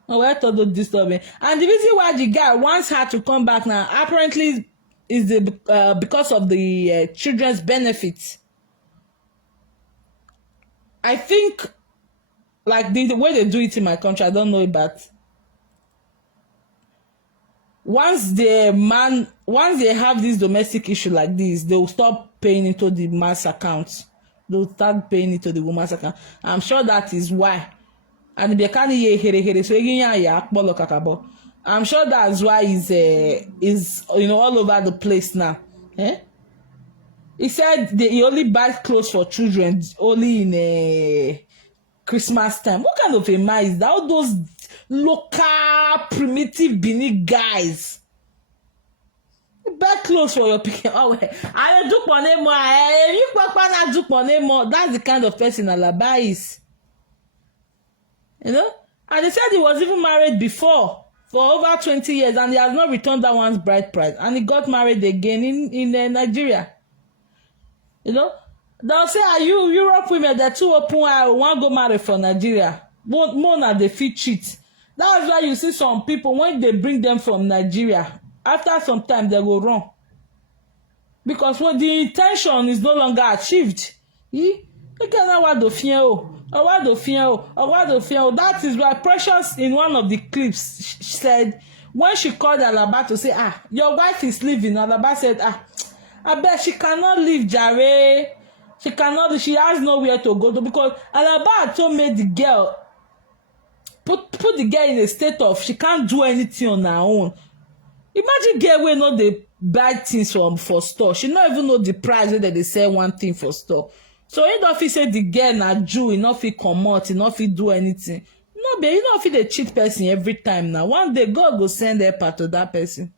We're total disturbing. And the reason why the guy wants her to come back now, apparently, is because of the children's benefits. I think, like the way they do it in my country, I don't know it, but once they have this domestic issue like this, they will stop paying into the man's account. They will start paying into the woman's account. I'm sure that is why. And the so I'm sure that's why is all over the place now. He said he only buys clothes for children only in Christmas time. What kind of a man is that? All those local primitive Benin guys. Buy clothes for your picking. Oh, I do more. That's the kind of person Alaba is. And they said he was even married before for over 20 years and he has not returned that one's bride price. And he got married again in Nigeria. They'll say, are you Europe women? They're too open. I want to go marry for Nigeria. More than they fit cheat. That's why you see some people, when they bring them from Nigeria, after some time, they go wrong. Because when the intention is no longer achieved. That is why Precious in one of the clips said when she called Alaba to say, your wife is leaving. Alaba said, I bet she cannot leave, Jare. She has nowhere to go to because Alaba told me the girl put the girl in a state of she can't do anything on her own. Imagine girl wey no dey buy things for store. She no even know the price wey they sell one thing for store. So you don't feel say the girl na Jew, you no fit comot, you no fit do anything. No, but you no fit dey cheat person every time now. One day God go send helper to that person.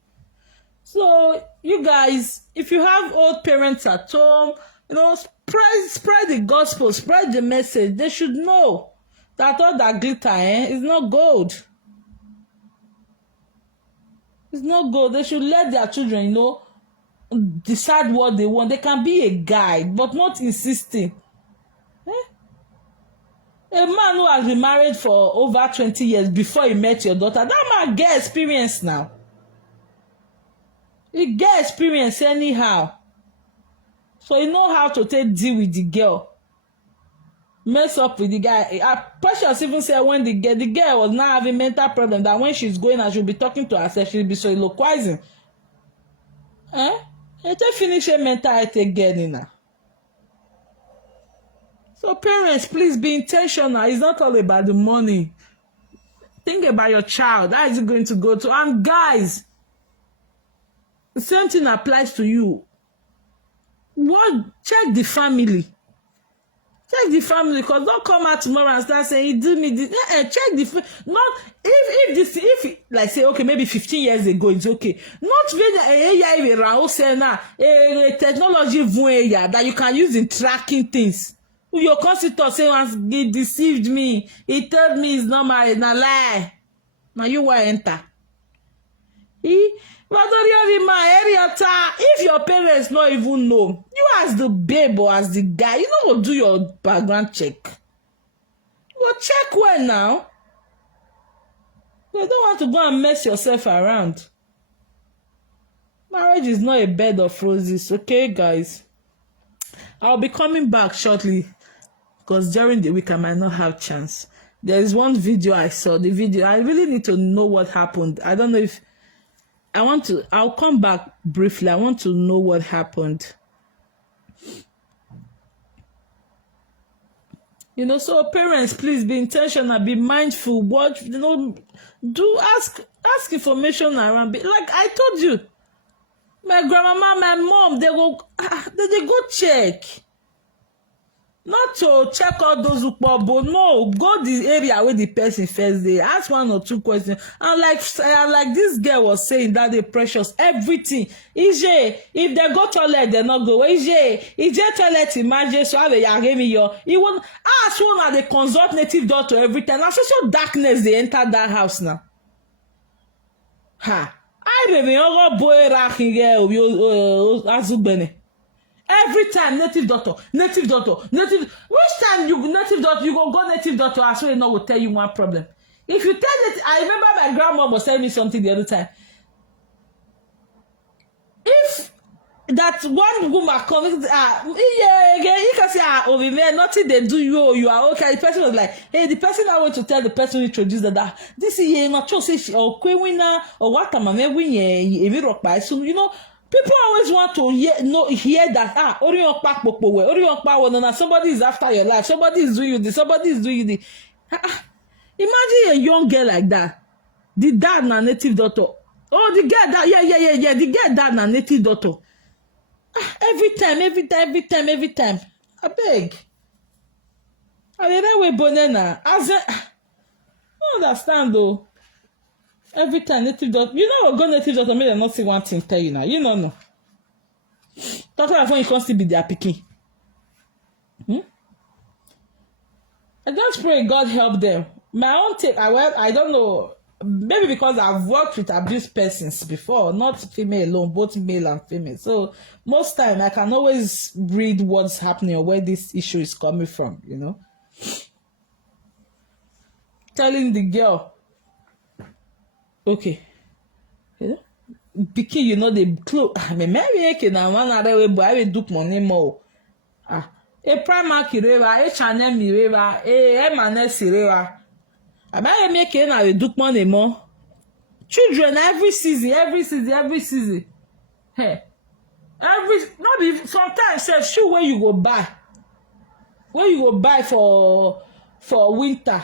So you guys, if you have old parents at home, spread the gospel, spread the message. They should know that all that glitter is not gold. It's not gold. They should let their children, decide what they want. They can be a guide, but not insisting. A man who has been married for over 20 years before he met your daughter, that man get experience now. He get experience anyhow. So he know how to deal with the girl. Mess up with the guy. Precious even said when the girl was now having mental problem, that when she's going and she'll be talking to herself, she'll be soliloquizing. It finish a mental health again now. So parents, please be intentional. It's not all about the money. Think about your child. How is it going to go to? And guys, the same thing applies to you. Check the family. Check the family, because don't come out tomorrow and start saying, do me this. Check the not if like say, okay, maybe 15 years ago it's okay. Not really technology that you can use in tracking things. Your consultant say he deceived me. He told me he's not married. Now lie. Now you will enter. If your parents not even know, you as the babe or as the guy, you know what, do your background check. Well, check well now. You don't want to go and mess yourself around. Marriage is not a bed of roses, okay, guys? I'll be coming back shortly because during the week I might not have chance. There is one video I saw. The video, I really need to know what happened. I don't know if I'll come back briefly. I want to know what happened. You know, so parents, please be intentional, be mindful. What, you know, do ask information around. Like I told you, my grandmama, my mom, they go check. Not to check all those but no, go the area where the person first day. Ask 1 or 2 questions. And like this girl was saying that they precious everything. If they go toilet, they not go. If toilet imagine so they give me your. You want ask one and they consult native doctor every time. Now so darkness they enter that house now. Ha! I baby ogo boy racking girl azubene. Every time native doctor. Which time you native doctor, you go native doctor, I swear no will tell you one problem. If you tell it, I remember my grandma was telling me something the other time. If that one woman comes, you can say, over there, nothing they do you are okay. The person was like, hey, the person I want to tell the person who introduced that this is not true, say or winner or what am I win so you know. People always want to hear that somebody is after your life, somebody is doing you this, somebody is doing you this. Imagine a young girl like that. The dad na native doctor. Oh, the girl that yeah. The girl dad na native doctor. Every time. I beg. I mean, we bonena. As I don't understand though. Every time native doctor, you know, go native doctor, may they not see one thing tell you now. You know, no. Talking about when you can't still be their picking. I just pray God help them. My own take, I don't know, maybe because I've worked with abused persons before, not female alone, both male and female. So most time I can always read what's happening or where this issue is coming from, you know. Telling the girl, okay, pikin, you know the clothes. I mean, maybe na one other way, but I will do money more. A Primark reva, a Chanel reva, a M&S reva. I might make it na will do money more. Children every season. Hey, not be sometimes say shoe where you go buy for winter.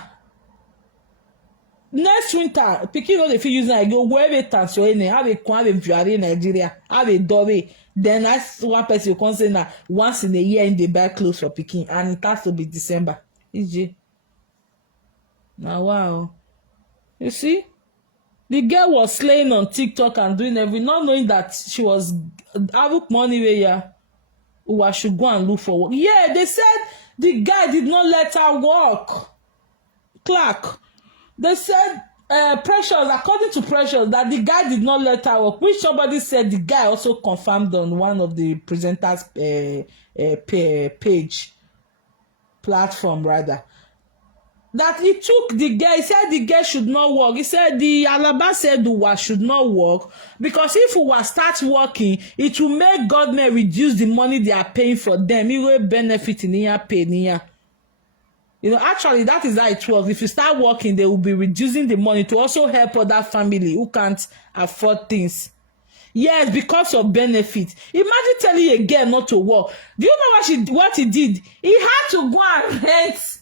Next winter, pikin no dey fit use na go wear it and so any have a Buhari in Nigeria, have a dobe. Then that's one person you can say na once in a year in they buy clothes for pikin, and it has to be December. EJ. Now wow. You see? The girl was slaying on TikTok and doing everything, not knowing that she was having money where who I should go and look for work. Yeah, they said the guy did not let her work. Clark. They said, Precious, according to Precious, that the guy did not let her work, which somebody said the guy also confirmed on one of the presenters' page, platform rather. that he took the girl. He said the girl should not work. He said the Alaba said Uwa should not work because if Uwa starts working, it will make government reduce the money they are paying for them. It will benefit in here, pay here. You know, actually, that is how it works. If you start working, they will be reducing the money to also help other family who can't afford things. Yes, because of benefit. Imagine telling a girl not to work. Do you know what he did? He had to go and rent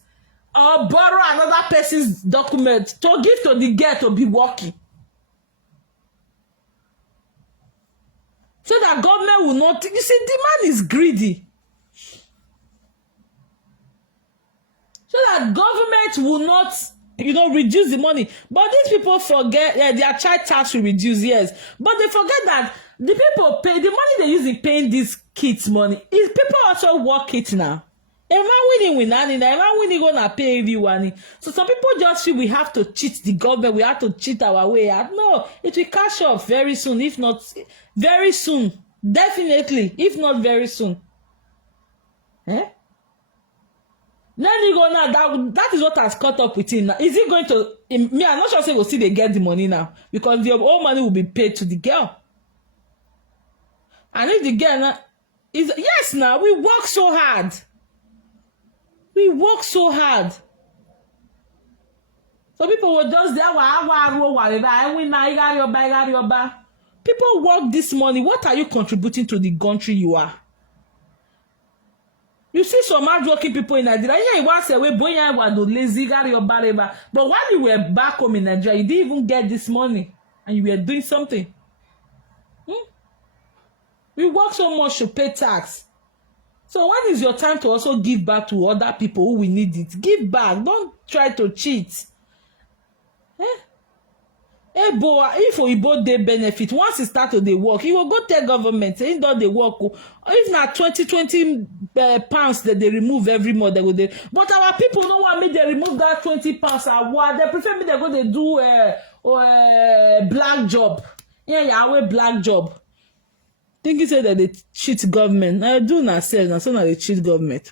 or borrow another person's document to give to the girl to be working. So that government will not, you see, the man is greedy. So that government will not, you know, reduce the money. But these people forget their child tax will reduce, yes. But they forget that the people pay, the money they use in paying these kids money, is people also work it now. Gonna pay everyone. So some people just feel we have to cheat the government, we have to cheat our way out. No, it will catch up very soon, if not very soon. Definitely, if not very soon. Eh? Let me go now. That is what has caught up with him now. Is he going to? Me, I'm not sure say we'll see they get the money now because the whole money will be paid to the girl. And if the girl now is yes, now we work so hard. We work so hard. So people were just there. People work this money. What are you contributing to the country you are? You see some hardworking people in Nigeria. Yeah, once away, boy, I was lazy, but while you were back home in Nigeria, you didn't even get this money, and you were doing something. We work so much to pay tax. So when is your time to also give back to other people who will need it? Give back. Don't try to cheat. Boy, if Oyibo dey benefit, once he start to dey work, he will go tell government, say he don dey work. If na 20 pounds that they remove every month, they go dey. But our people don't want me they remove that 20 pounds and what? They prefer me they go they do black job. Yeah, black job. Think you say that they cheat government. I do not say now, so now they cheat government.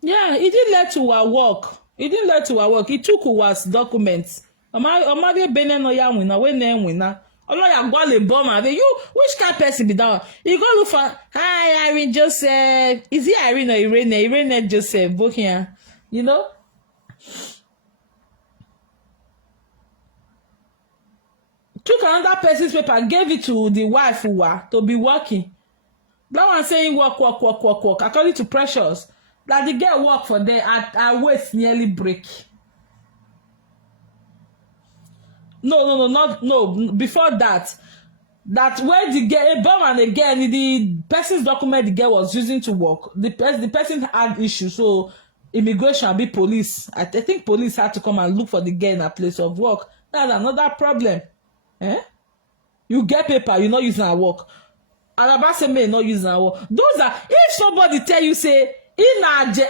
Yeah, he didn't let Uwa work. He didn't let Uwa work. He took Uwa's documents. Omade bene no ya wina, we ne wina. Oloya gwale bomb. You, which kind of person be that? You go look for, hi, Irene Joseph. Is he Irene or Irene? Irene Joseph, both here. You know? Took another person's paper, gave it to the wife Uwa to be working. That one saying work. According to Precious, that the girl work for them at waist nearly break. No. Before that when the girl, bomb and again, the person's document the girl was using to work, the person had issues, so immigration be police. I think police had to come and look for the girl in a place of work. That's another problem. You get paper, you not using her work. Alaba say may not using her work. Those are, if somebody tell you say in aje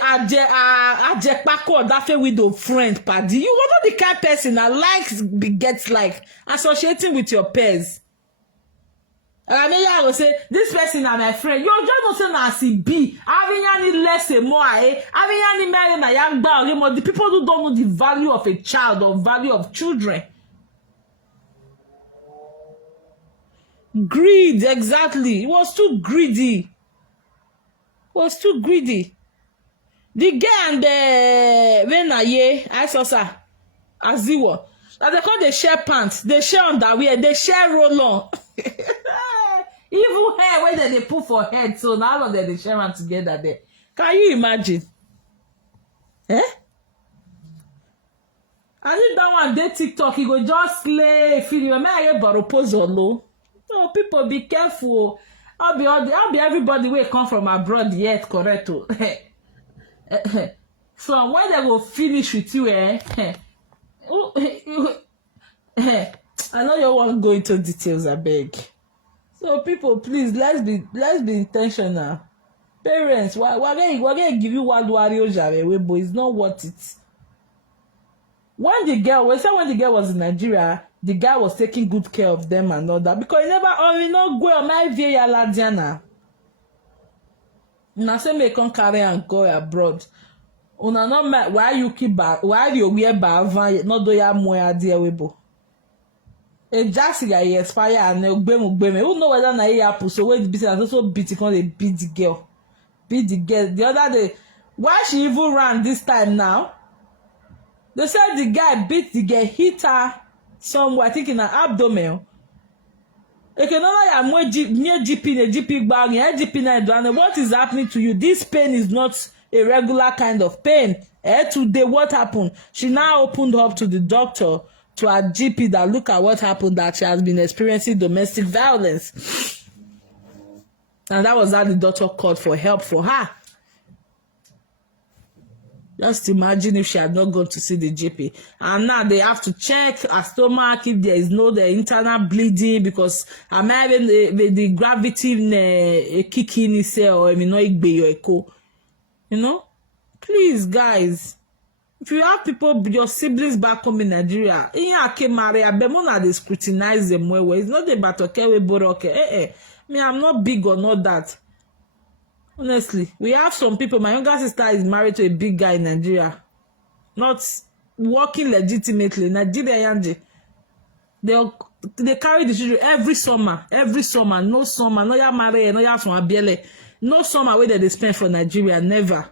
pako that fe widow friend party, you are not the kind of person that likes gets like associating with your peers. I will say this person are my friend. You just don't say na si be. Having any less and more, having any marry na young boy. The people who don't know the value of a child or value of children. Greed, exactly. It was too greedy. The girl and the I saw her Aziwor. That they call the share pants, they share underwear, they share roll-on. Even hair where they put for head, so now all of them they share them together there. Can you imagine? And if that one dey TikTok, he go just slay film. May I borrow pose or low? No, people be careful. I'll be everybody will come from abroad yet, correct? So when they will finish with you, I know you won't go into details, I beg. So people, please, let's be intentional. Parents, why gonna give you one warrior jare, but it's not worth it. When the girl was in Nigeria, the guy was taking good care of them and all that because he never only not go on my via Ladiana. na say make come carry and go abroad. Una no why you keep back? Why you wear bavan? No do ya mo ya dear webo. A just ya expire and ugbeme. Who know whether na he happen? So wait, beat also beat it on the beat the girl. Beat the girl. The other day, why she even ran this time now? They said the guy beat the girl, hit her somewhere, I think in her abdomen. What is happening to you? This pain is not a regular kind of pain. Today, what happened? She now opened up to the doctor, to her GP, that look at what happened, that she has been experiencing domestic violence. And that was how the doctor called for help for her. Just imagine if she had not gone to see the GP. And now they have to check her stomach if there is no the internal bleeding, because I'm having the gravity kicking or you know. Please, guys, if you have people, your siblings back home in Nigeria, they scrutinize them well. It's not about okay. Me, I'm not big or not that. Honestly, we have some people. My younger sister is married to a big guy in Nigeria, not working legitimately. Nigeria, they carry the children every summer. No summer, no ya marry, no ya from abiele. No summer where they spend for Nigeria, never.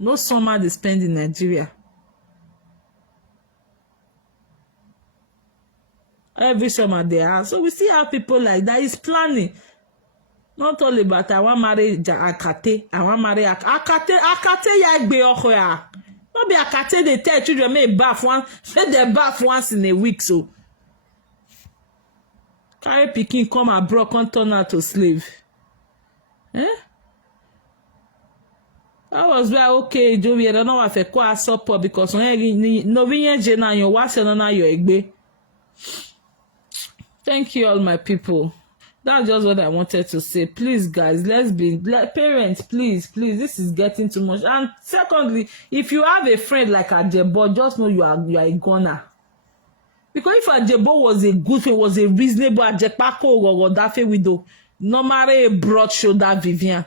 No summer they spend in Nigeria. Every summer they are. So we still have people like that. It's planning. Not only about I want marry Akate. I want marry Akate ya gbe oko ya. No be Akate they tell children may bath they bath once in a week so. Carry pikin come abroad, come turn her to slave. That was where okay, Joey, I don't know if I quite support because no vinye jena yo wase na yo egbe. Thank you all my people. That's just what I wanted to say. Please, guys, parents, please, this is getting too much. And secondly, if you have a friend like Ajebo, just know you are a goner. Because if Ajebo was a good friend, was a reasonable Ajepako or Dafe widow, normally a broad shoulder Vivian.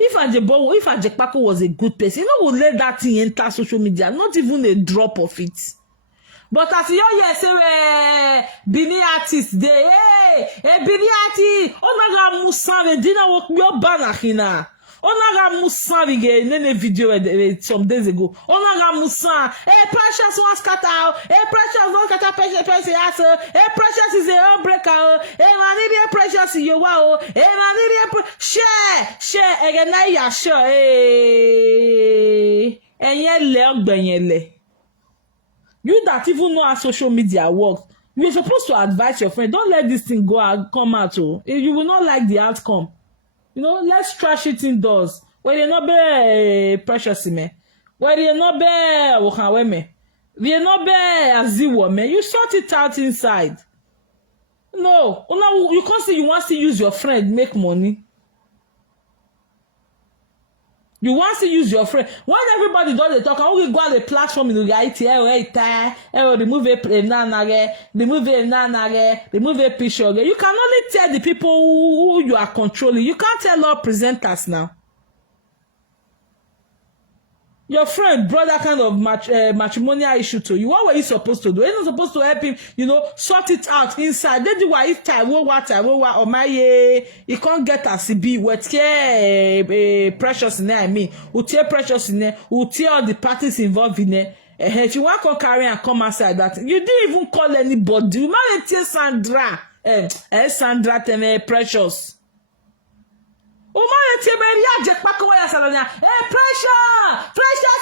If Ajepako was a good person, you know, would let that thing enter social media, not even a drop of it. But as you say, Bini artist day, Bini artist, onaga musavi, dina work your banakina. Onaga musavi ge nene video some days ago. Onaga musa, precious one scatter, precious one scatter, precious yes, precious is a breaker, manidia precious you wow, manidia share, again, I sure, and yet leo benyele. You that even know how social media works, you're supposed to advise your friend. Don't let this thing go and come out. You will not like the outcome. You know, let's trash it indoors. Where you not be precious me. Where you not be wakaweme. Where you not be Aziwor me. You sort it out inside. No, you can't say you want to use your friend make money. You want to use your friend. When everybody does the talk, how we go on the platform in the reality, remove a picture. You can only tell the people who you are controlling. You can't tell all presenters now. Your friend brought that kind of matrimonial issue to you. What were you supposed to do? You're not supposed to help him, sort it out inside. Then do why if time or my you can't get a CB what precious in there. I mean, precious in there, all the parties involved in there. If you want to carry and come outside that, you didn't even call anybody. You might tell Sandra, Sandra precious. Precious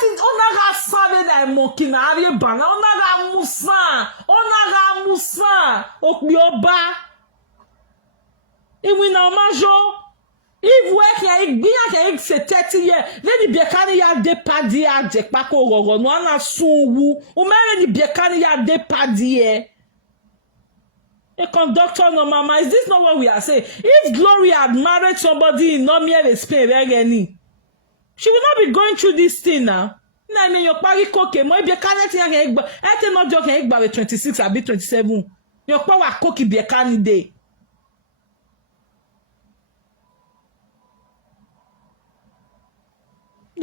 is onaga sabe da mokina ari bana onaga musa okbioba iwi na majo if work ya igbiya ke se 30 years lady biekani ya de padi ya jekpako gogo no na sunwu o mere ni biekani ya de padi a conductor, no mama, is this not what we are saying? If Glory had married somebody in Nomia Spain, she will not be going through this thing now. I mean, your party coke, more be a candidate, I cannot joke by 26, I'll be 27. Your power cookie be a candidate.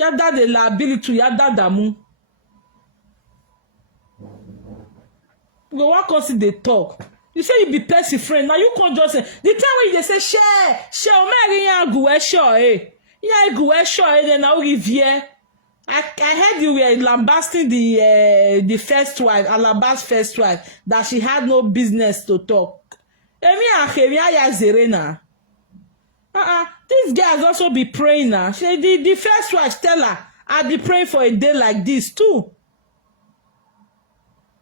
Yada the liability, yada damu. Go what cause they talk. You say you be person friend. Now you can't just say the time when they say share, Mary ya sure, eh? Ya sure, eh? Then now give here. I heard you were lambasting the first wife, Alaba's first wife, that she had no business to talk. Emi akhemia ya zerena. This guy has also be praying now. The first wife tell her, I'll be praying for a day like this too.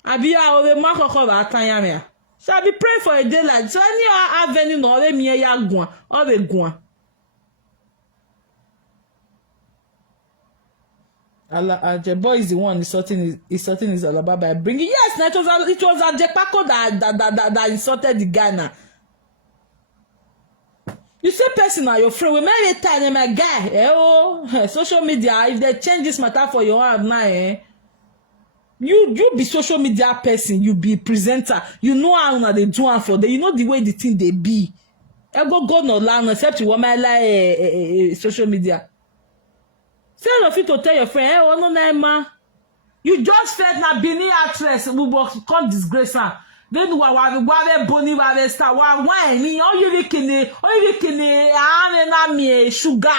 Abia ore makoko ba atanyamia. So I'll be praying for a day like this. So any avenue no ore miye ya gwan, ore gwan. The boy is the one insulting his Alaba by bringing. Yes, it was Ajepako that insulted the guy now. You say person are your friend. We marry a time, my guy. Social media. If they change this matter for your hand now, you be social media person. You be presenter. You know how they do it for them. You know the way the thing they be. Go no land except you want my like social media. Say of it to tell your friend, no, you just fed na Bini actress who will come disgrace her. Then why boni why star why me all you kene na me sugar.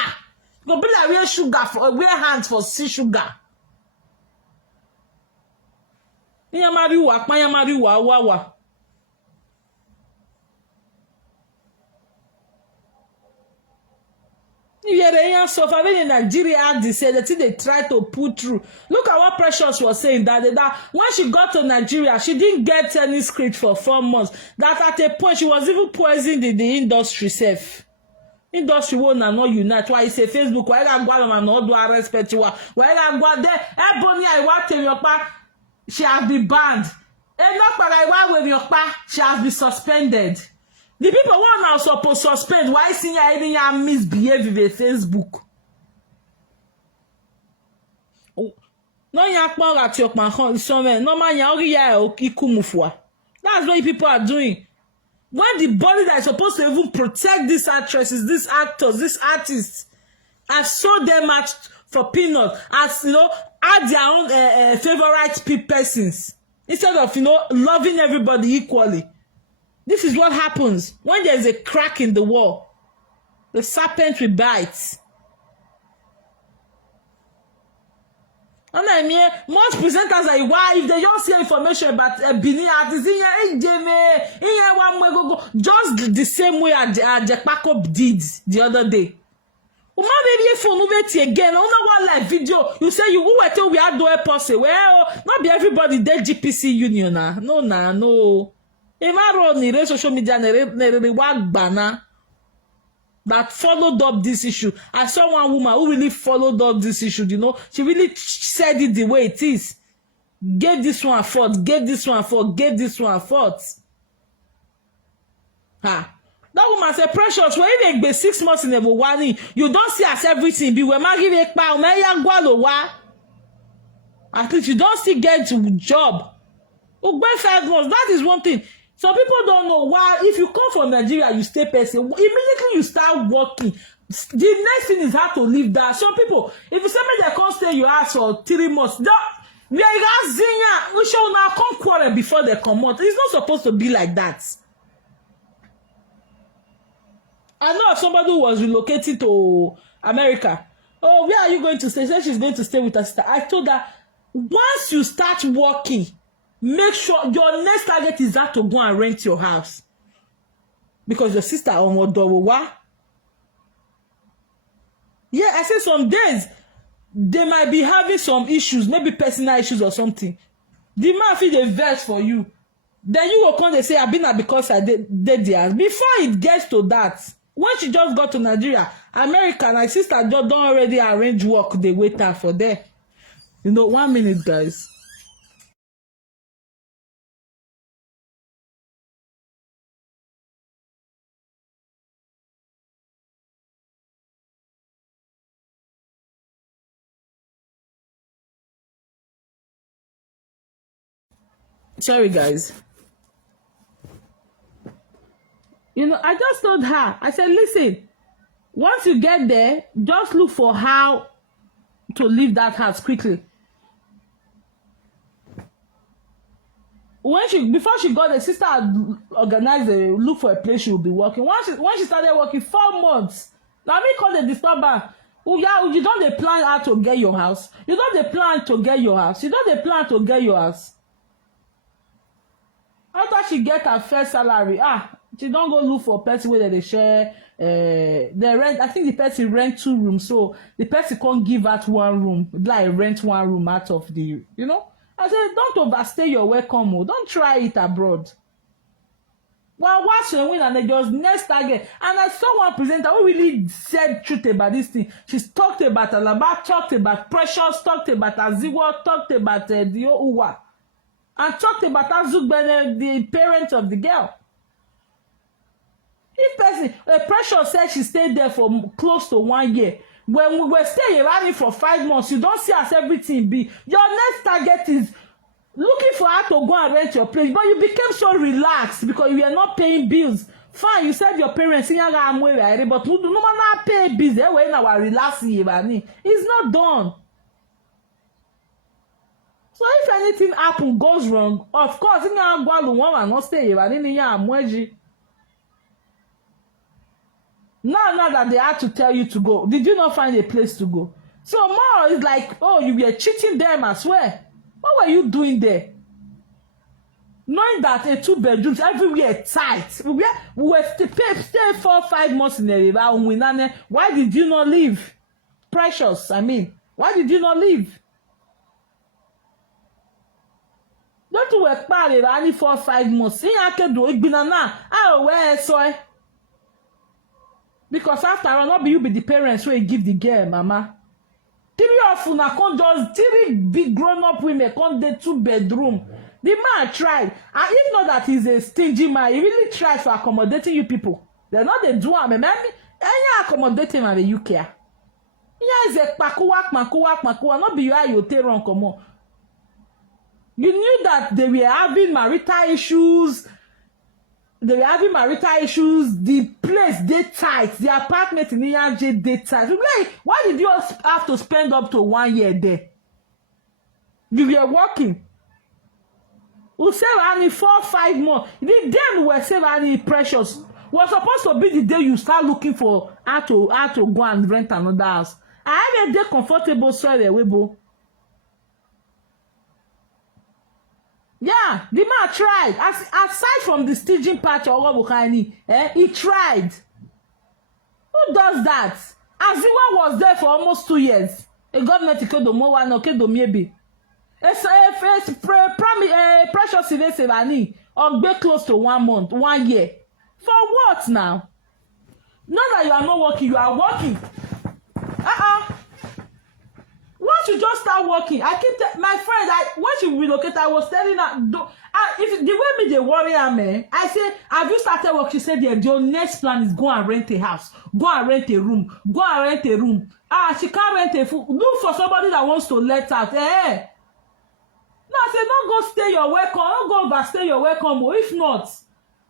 Go be like wear sugar for wear hands for see sugar. Nyamari wa. Yeah, so for in Nigeria, they said that they try to put through. Look at what Precious was saying that when she got to Nigeria, she didn't get any script for 4 months. That at a point she was even poisoning the industry self. Industry won't not unite. Why say Facebook? Why I go and not do respect you? Why I go there? Ebony, I want to your pa. She has been banned. And not but I want with your pa. She has been suspended. The people who are now supposed to suspend why senior even ya misbehave with Facebook. No yakma at your man somewhere. No man ya ikumufwa. That's what people are doing. When the body that is supposed to even protect these actresses, these actors, these artists, have sold them out for peanuts, as add their own favorite persons instead of loving everybody equally. This is what happens when there's a crack in the wall. The serpent will bite. And I mean, most presenters are why if they don't see information about Bini artists, just the same way as Jekpako did the other day. Maybe phone again. On one live video, you say you who tell we are doing posse. Well, not be everybody there GPC union. No. Ni social media that followed up this issue. I saw one woman who really followed up this issue, she really said it the way it is. Get this one forth, get this one forth, get this one forth. That woman said, Precious, when you make 6 months in a warning, you don't see as everything be where at least you don't still get to job. 5 months, that is one thing. Some people don't know why. If you come from Nigeria, you stay person. Immediately you start working. The next thing is how to live that. Some people, if you say me they can't stay your house for 3 months, we shall now come quarrel before they come out. It's not supposed to be like that. I know of somebody who was relocating to America. Oh, where are you going to stay? She said she's going to stay with her sister. I told her, once you start working, make sure your next target is that to go and rent your house. Because your sister on Odowa. Yeah, I said some days they might be having some issues, maybe personal issues or something. The man feel the verse for you. Then you will come and say, I've been there because I did theirs. Before it gets to that, when she just got to Nigeria, America, my sister just don't already arrange work, they wait her for there. 1 minute, guys. Sorry, guys. I just told her, I said, listen, once you get there, just look for how to leave that house quickly. Before she got the sister had organized a look for a place she would be working. When she started working 4 months, now me call the disturber. Oh yeah, you don't dey plan how to get your house. You don't dey plan to get your house. You don't dey plan to get your house. After she get her first salary, she don't go look for person where they share the rent. I think the person rent 2 rooms, so the person can't give out 1 room, like rent 1 room out of the, you know. I said, don't overstay your welcome. Don't try it abroad. Well, watch and win, and they just next target. And I saw one presenter who really said truth about this thing. She's talked about Alaba, talked about Precious, talked about Aziwor, talked about Dio Uwa, and talked about Azugbene, the parent of the girl. This person, Precious said she stayed there for close to 1 year. When we were staying around for 5 months, you don't see as everything be. Your next target is looking for how to go and rent your place, but you became so relaxed because you were not paying bills. Fine, you said your parents, but no matter pay bills, they were in our relaxing. It's not done. So if anything happen goes wrong, of course, you can't go and not stay. Now that they had to tell you to go, did you not find a place to go? So more is like, oh, you were cheating them as well. What were you doing there? Knowing that a 2 bedrooms everywhere tight. We were stay 4 or 5 months in a river. Why did you not leave? Precious, I mean. Why did you not leave? Don't you work only 4 or 5 months? Because after all, not be you be the parents who give the girl, mama. 3 of una come just 3 big grown-up women come dey 2 bedroom. The man tried, and if not that he's a stingy man, he really tried for accommodating you people. They're not the do am. Any accommodating man the UK. Yeah, is a pakuwak. Not be you how you take wrong come on. You knew that they were having marital issues. The place they tight. The apartment in Iyanje they tight. Like, why did you have to spend up to 1 year there? You were working. We save only 4 or 5 months. The day we were saving only Precious was supposed to be the day you start looking for how to go and rent another house. I have a day comfortable soil away, bo. Yeah, the man tried. Aside from the staging part of Wabukani, he tried. Who does that? Aziwor was there for almost 2 years. A government ikedo mowa no kedo maybe. Precious Ivesevani or be close to 1 month, 1 year. For what now? Not that you are not working, you are working. Once you just start working, I keep my friend. When she relocated, I was telling her, if the way me they worry her, I say, have you started work? She said, yeah, your next plan is go and rent a house, go and rent a room, go and rent a room. She can't rent a food. Look for somebody that wants to let out. No, I said, don't go stay your welcome. Don't go overstay your welcome. If not,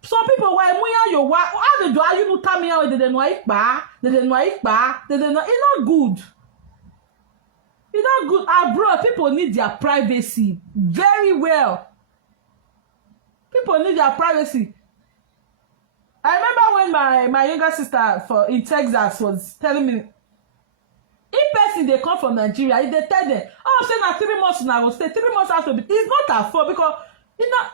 some people why your wife? How they do? You know, tell me how they know it ba? They know it ba? They know it's not good. It's not good. Abroad, people need their privacy very well. People need their privacy. I remember when my younger sister in Texas was telling me, if person they come from Nigeria, if they tell them, oh, say na 3 months now, I will stay 3 months after. It's not her fault because you know.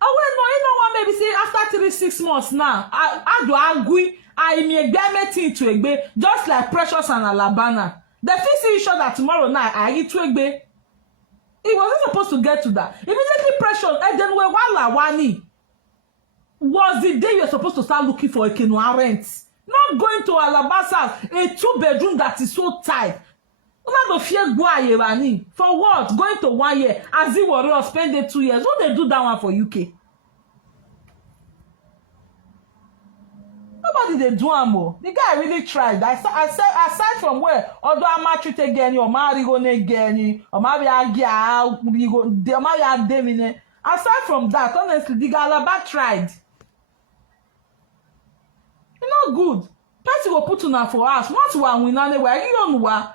Oh well, no, you know what? Maybe say after 3-6 months now, I do agree. I me thing to egbe, just like Precious and Alabama. They feel see each other tomorrow night. I get to egbe. It wasn't supposed to get to that. Immediately Precious, and then wani was the day you're supposed to start looking for a Kenua rent. Not going to Alaba's house, a 2-bedroom that is so tight. Not the fear guayewani. For what? Going to 1 year. Aziwor or spend it 2 years. What they do that one for UK? Nobody they do amo. The guy really tried. Aside from where, although I'm not treated again, or Marigo again, or maybe aside from that, honestly, the Alaba tried. It's not good. Person will put on for us. Once we are winning, we are you know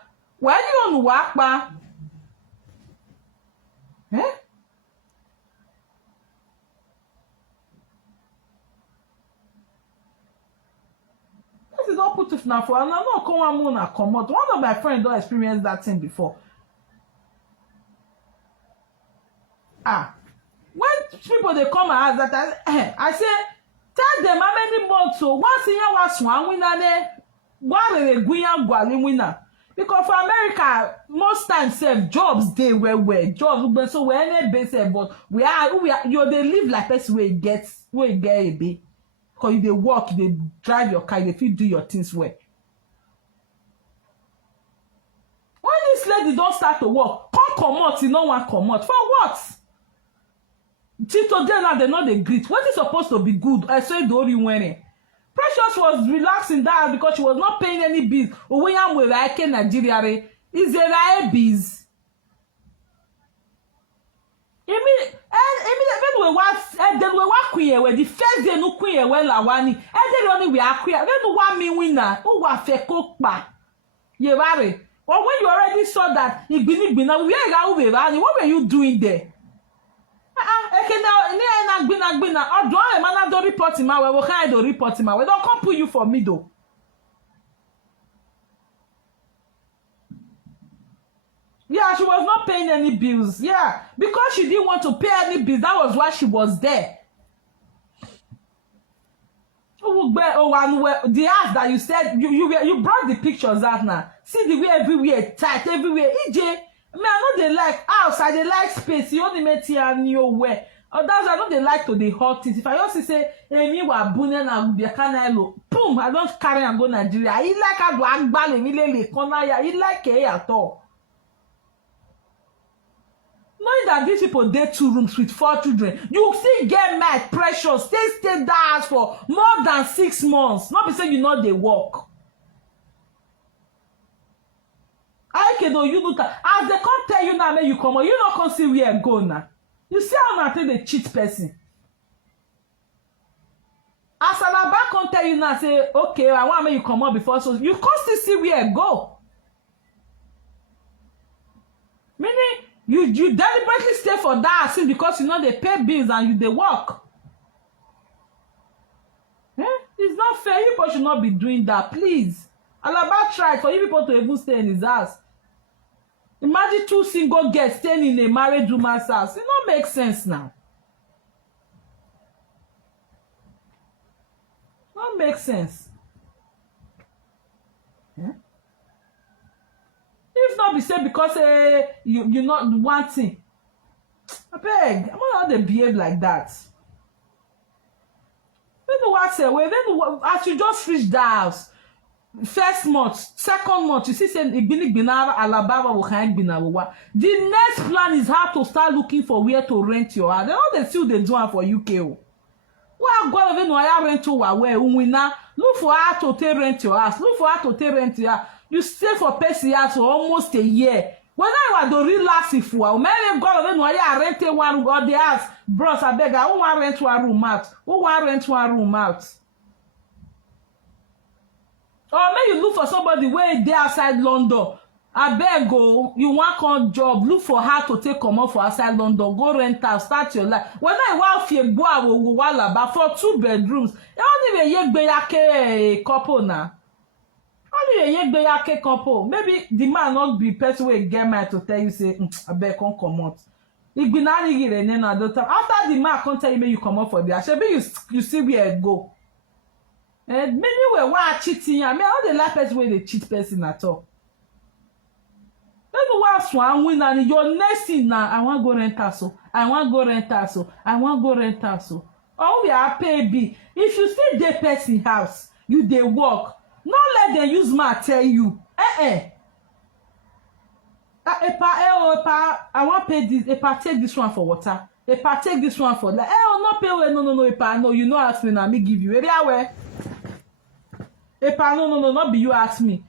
Why you on work, ba? Eh? This is not put it now for. I'm not come and come out. One of my friends don't experience that thing before. When people they come and ask that, I say, tell them how many months so once in your swan winner, what are they going winner? Because for America, most times jobs they were jobs, so we're any base, but we are you they live like this way get a bit. Because they work, they drive your car, if you do your things well. When this lady don't start to work, come out, you no one come out. For what? Till today now they know they greet. What is supposed to be good? I say the only winning. Precious was relaxing that because she was not paying any bills. When I'm with like Nigeria, is there a biz? Then we work queen where the first day no queen well lawani. And then only we are queen. Then no one me winner. Who wa fe kokpa? Ye worry. Or when you already saw that what were you doing there? Okay, now or do I man do report him we can do report him we don't come put you for me though. Yeah, she was not paying any bills. Yeah, because she didn't want to pay any bills. That was why she was there. The house that you said you brought the pictures out now. See the way everywhere tight, everywhere. EJ, me I know they like house. I they like space. You only met here nowhere. Or that's I know they like to the hot things. If I also say, "Hey, me wa bunen and be canelo," boom, I don't carry and go Nigeria. He like I do agbale milele corner. He like it at all. Knowing that these people did 2 rooms with 4 children, you still get mad, precious, stay that house for more than 6 months. Not be saying you know they work. I can know you do that. As they come tell you now, make you come on, you not come see where go now. You see how I think they cheat person. As Alaba come tell you now, say, okay, I want to make you come on before, so you can't still see where go. Meaning, you deliberately stay for that scene because you know they pay bills and they work. It's not fair. You people should not be doing that, please. Alaba tried for you people to even stay in his house. Imagine 2 single girls staying in a married woman's house. It don't make sense now. Don't make sense. If not be said because you not wanting. I beg, I'm not how they behave like that. Then what say? Well, then as you just reach the house, first month, second month, you see say Alaba will kind binawa. The next plan is how to start looking for where to rent your house. They know they still they do for UK. Well, go even where rent to where winner. Look for how to take rent your house. Look for how to take rent your house. You stay for PCS for almost a year. When I was the real last if you maybe go even where I rent one room or the house, bros, I beg, I want rent one room out. Who want rent one room out? Or maybe you look for somebody where they outside London. I beg go, you want on job, look for how to take come off for outside London, go rent out, start your life. When I want to go Alaba for 2 bedrooms, you don't even a couple now. Only a couple. Maybe the man not be person will get mad to tell you say, I beg can't come out. It be not after the man can't tell you, you come out for the actually you see where go. And many were why cheating. I mean, how they like person where they cheat person at all. Maybe one swan win and your next thing now, I want go rent so. I want go rent so. I want go rent so. Or we are pay B. If you still dey person house, you dey work. Not let them use mouth tell you. I want pay this. Take this one for water. Take this one for like. Not pay. No. No, you know ask me now. Me give you. No. Not be you ask me.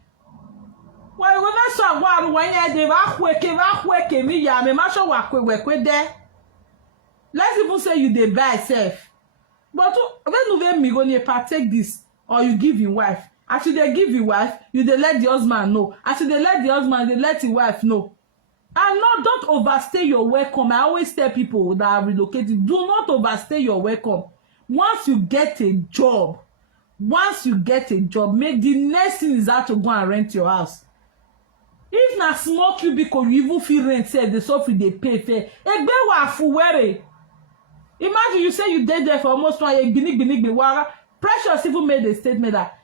Why when I saw one when they work me ya me masho work there. Let's even say you dey buy self. But when you me go near take this or you give your wife. As you dey give the wife, you dey let the husband know. As you dey let the husband, dey let the wife know. And no, don't overstay your welcome. I always tell people that are relocated, do not overstay your welcome. Once you get a job, make the next thing is how to go and rent your house. If na small cubicle you even fit rent sef, dey suffer dey pay fair. Egbe wa fuwere. Imagine you say you dey there for almost 1 year, gbinigbinigbin. Precious even made a statement that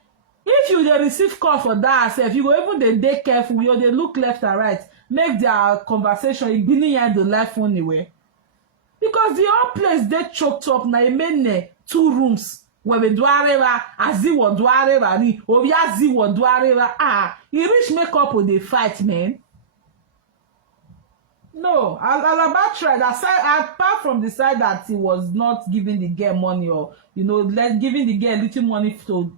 if you dey receive call for that sef, you go even dey careful, you dey look left and right, make their conversation igbini yan the life anyway. Because the whole place dey choked up na emene 2 rooms. Webe duareva, Aziwor duareva ni, obi Aziwor duareva. You reach make up with the fight, man. No, Alaba tried. Apart from the side that he was not giving the girl money, or giving the girl little money to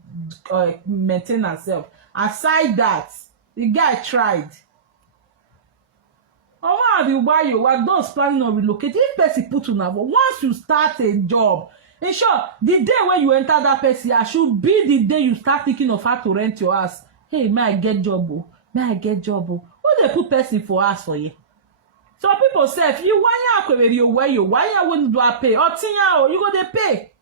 maintain herself. Aside that, the guy tried. What those planning on relocating? If person put on once you start a job, in short, the day when you enter that person, should be the day you start thinking of how to rent your house. Hey, may I get job? May I get job? Who they put person for house for you? So people say, if you want why you wouldn't do a pay? Or you go they pay.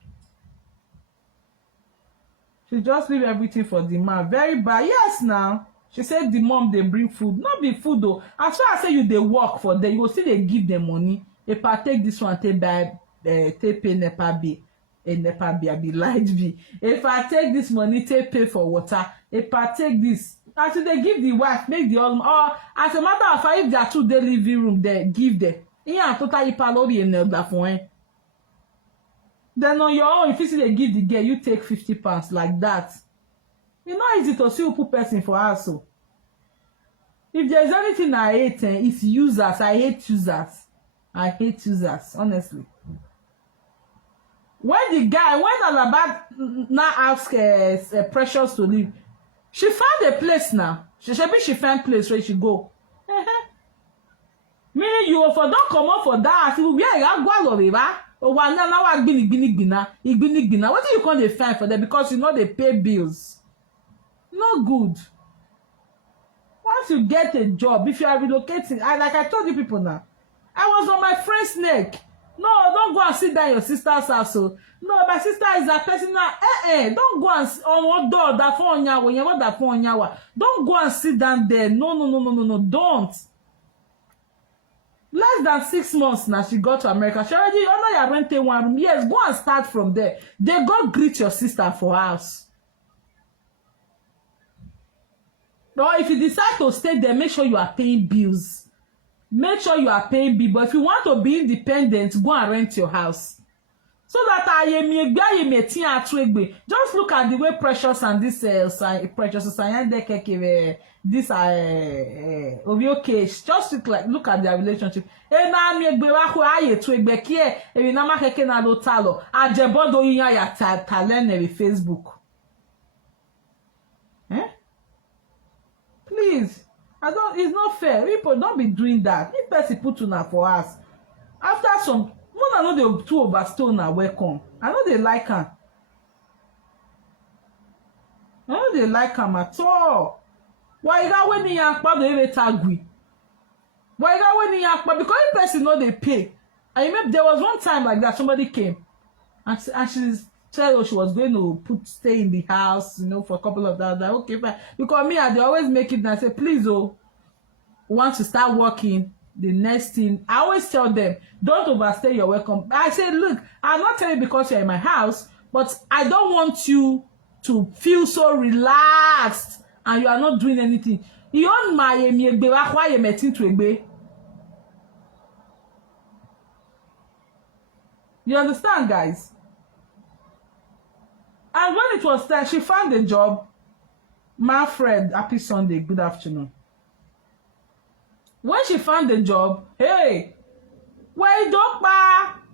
She just leave everything for the man. Very bad. Yes, now. She said the mom they bring food. Not be food though. As far as say you they work for them, you go see they give them money. If I take this one, take buy take pay NEPA bill. A NEPA bill, I be light bill. If I take this money, take pay for water. If I take this, until they give the wife, make the husband, or as a matter of fact, if there are 2 day living room, they give them. Yeah, totally palori and that for then on your own, if you see they give the girl, you take 50 pounds like that. It's not easy to see who put person for us. So if there's anything I hate, it's users. I hate users, honestly. When Alaba now ask Precious to leave, she found a place now. She found place where she go. Meaning you for don't come up for that. Where you go river? Or one now igbinigbina. What do you call they find for them? Because they pay bills. No good. Once you get a job, if you are relocating, like I told you people now, I was on my friend's neck. No, don't go and sit down your sister's house. So. No, my sister is a person now. Don't go and on door that phone yawa. Don't go and sit down there. No, don't. Less than 6 months now, she got to America. She already you rented 1 room. Yes, go and start from there. They go greet your sister for house. Or if you decide to stay there, make sure you are paying bills. Make sure you are paying bills. But if you want to be independent, go and rent your house. So that just look at the way Precious and this Precious this Ovio case. Just look at their relationship. Facebook. Please, it's not fair. People don't be doing that. If person put on for us, after some, I know they too overstone are welcome. I know they like her. I know they like him at all. Why that when you are part of the tagui? Why that when you are because if person know they pay. I remember there was one time like that somebody came and she said she was going to stay in the house, for a couple of days. Like, okay, fine. Because me, they always make it and I say, please, once you start working, the next thing, I always tell them, don't overstay your welcome. I say, look, I'm not telling you because you're in my house, but I don't want you to feel so relaxed and you are not doing anything. You on my you understand, guys? And when it was time, she found a job. My friend, happy Sunday, good afternoon. When she found the job, hey, well,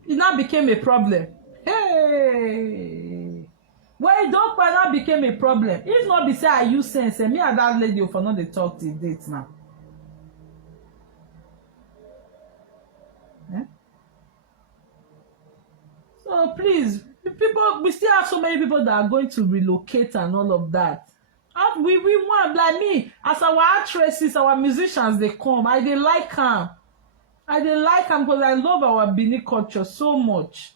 it now became a problem. Hey, well, now became a problem. If not, be say I use sense, and me and that lady for not they talk till date now. So please, people, we still have so many people that are going to relocate and all of that. We want, like me, as our actresses, our musicians, they come. I dey like them. I dey like them because I love our Benin culture so much.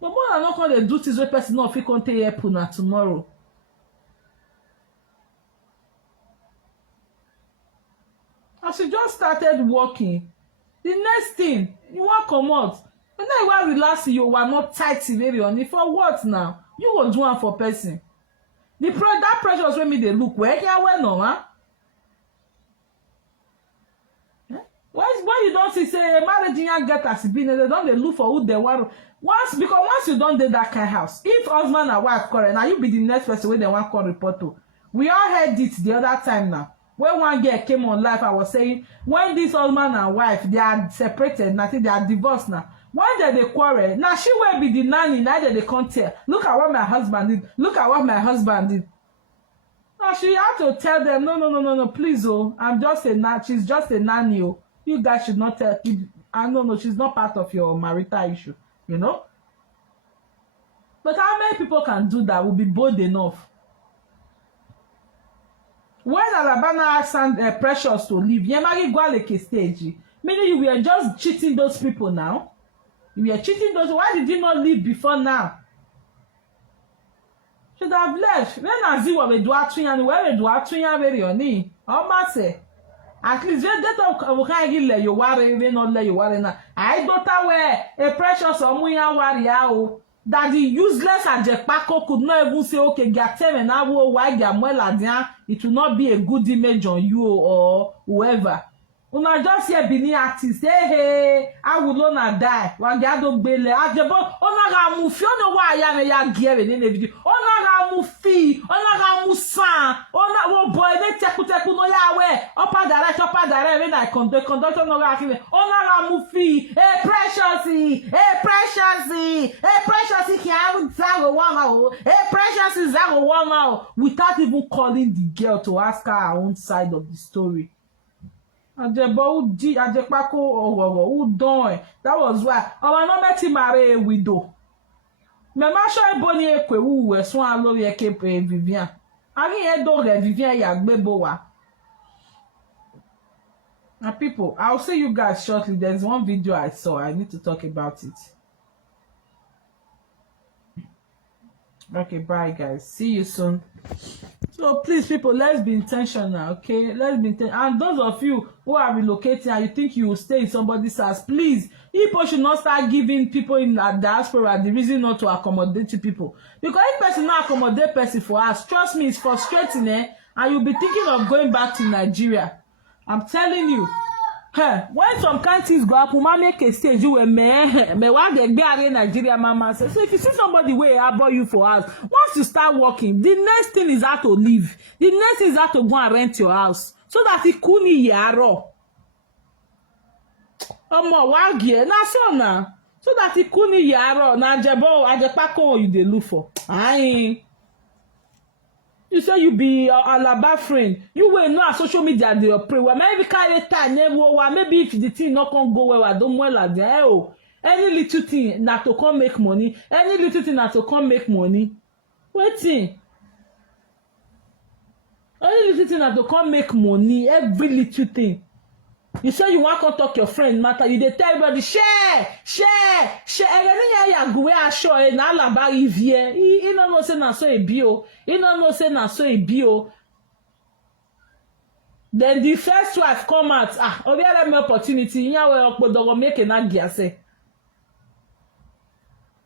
But more than not, they do things where person not fit come take help una tomorrow. As you just started working, the next thing you want come out. When you want relax, you are not tight very on it. For what now? You go do one for person. That pressure is when me they look where can well no, huh? When you don't see say marriage you get as been, they don't they look for who they want. Once you don't do that kind of house, if husband and wife quarrel, now you be the next person where they want call report to. We all heard it the other time now. When one girl came on live, I was saying when this husband and wife they are separated, nothing they are divorced now. When they quarrel, now she will be the nanny, neither they can't tell. Look at what my husband did. Look at what my husband did. Now she had to tell them, no, please, oh, she's just a nanny, oh. You guys should not tell. No, she's not part of your marital issue, you know. But how many people can do that? Will be bold enough. When Alaba asked Precious to leave, Yemari Gwaleke stage, meaning you were just cheating those people now. You were cheating those. Why did you not leave before now? Should have left. When Aziwor we do atunya, where we do atunya very oni. How much say? At least they don't can give le you worry, we not let you worry now. I daughter where a Precious omuya worry o. That the useless Ajepako could not even say, okay, get them and I will why Gamuela, it will not be a good image on you or whoever. Una just here Benin artist, hey, I will not die. Wagado Bele, Ajebo, Ona Ramu, Fiona, why I am a gearing in the video. Ona Ramu fee, Ona Ramu san, Ona boy, they take no yawe, upper direct, when I conduct no racking. Ona Ramu fee, Precious, Precious, can't Zago Wama, Precious Zago Wama, without even calling the girl to ask her own side of the story. Ajebo Ajepako who done. That was why our no met marry a widow. Me ma show boni ekwe wu we so alo ye ke Vivian. Ari e do re Vivian ya gbebo wa. And people, I'll see you guys shortly. There's one video I saw. I need to talk about it. Okay, bye guys. See you soon. So please, people, let's be intentional, okay? Let's be intentional. And those of you who are relocating and you think you will stay in somebody's house, please, people should not start giving people in the diaspora the reason not to accommodate to people. Because if person not accommodate person for us, trust me, it's frustrating, and you'll be thinking of going back to Nigeria. I'm telling you. When some countries go up, mama make a stage you were me why they be in Nigeria, mama says. So if you see somebody way about you for us, once you start working, the next thing is how to leave. The next thing is how to go and rent your house. So that it kuni yaro. Wagie, na so na. So that it kuni yaro, na Ajepako you dey look for. Aye. You say you be Alaba friend. You will know social media they operate. Well, maybe carry time maybe if the thing not can go well, I don't well there. Oh, any little thing not to come make money. Any little thing not to come make money. Waiting. Any little thing not to come make money. Every little thing. You say you want to talk your friend matter. You dey tell everybody share. And then you go where show na Alaba Riviere. He no know say na so e bio. He no know say na so e bio. Then the first wife come out. Obi have me opportunity. Nya we okpodogo make na giase.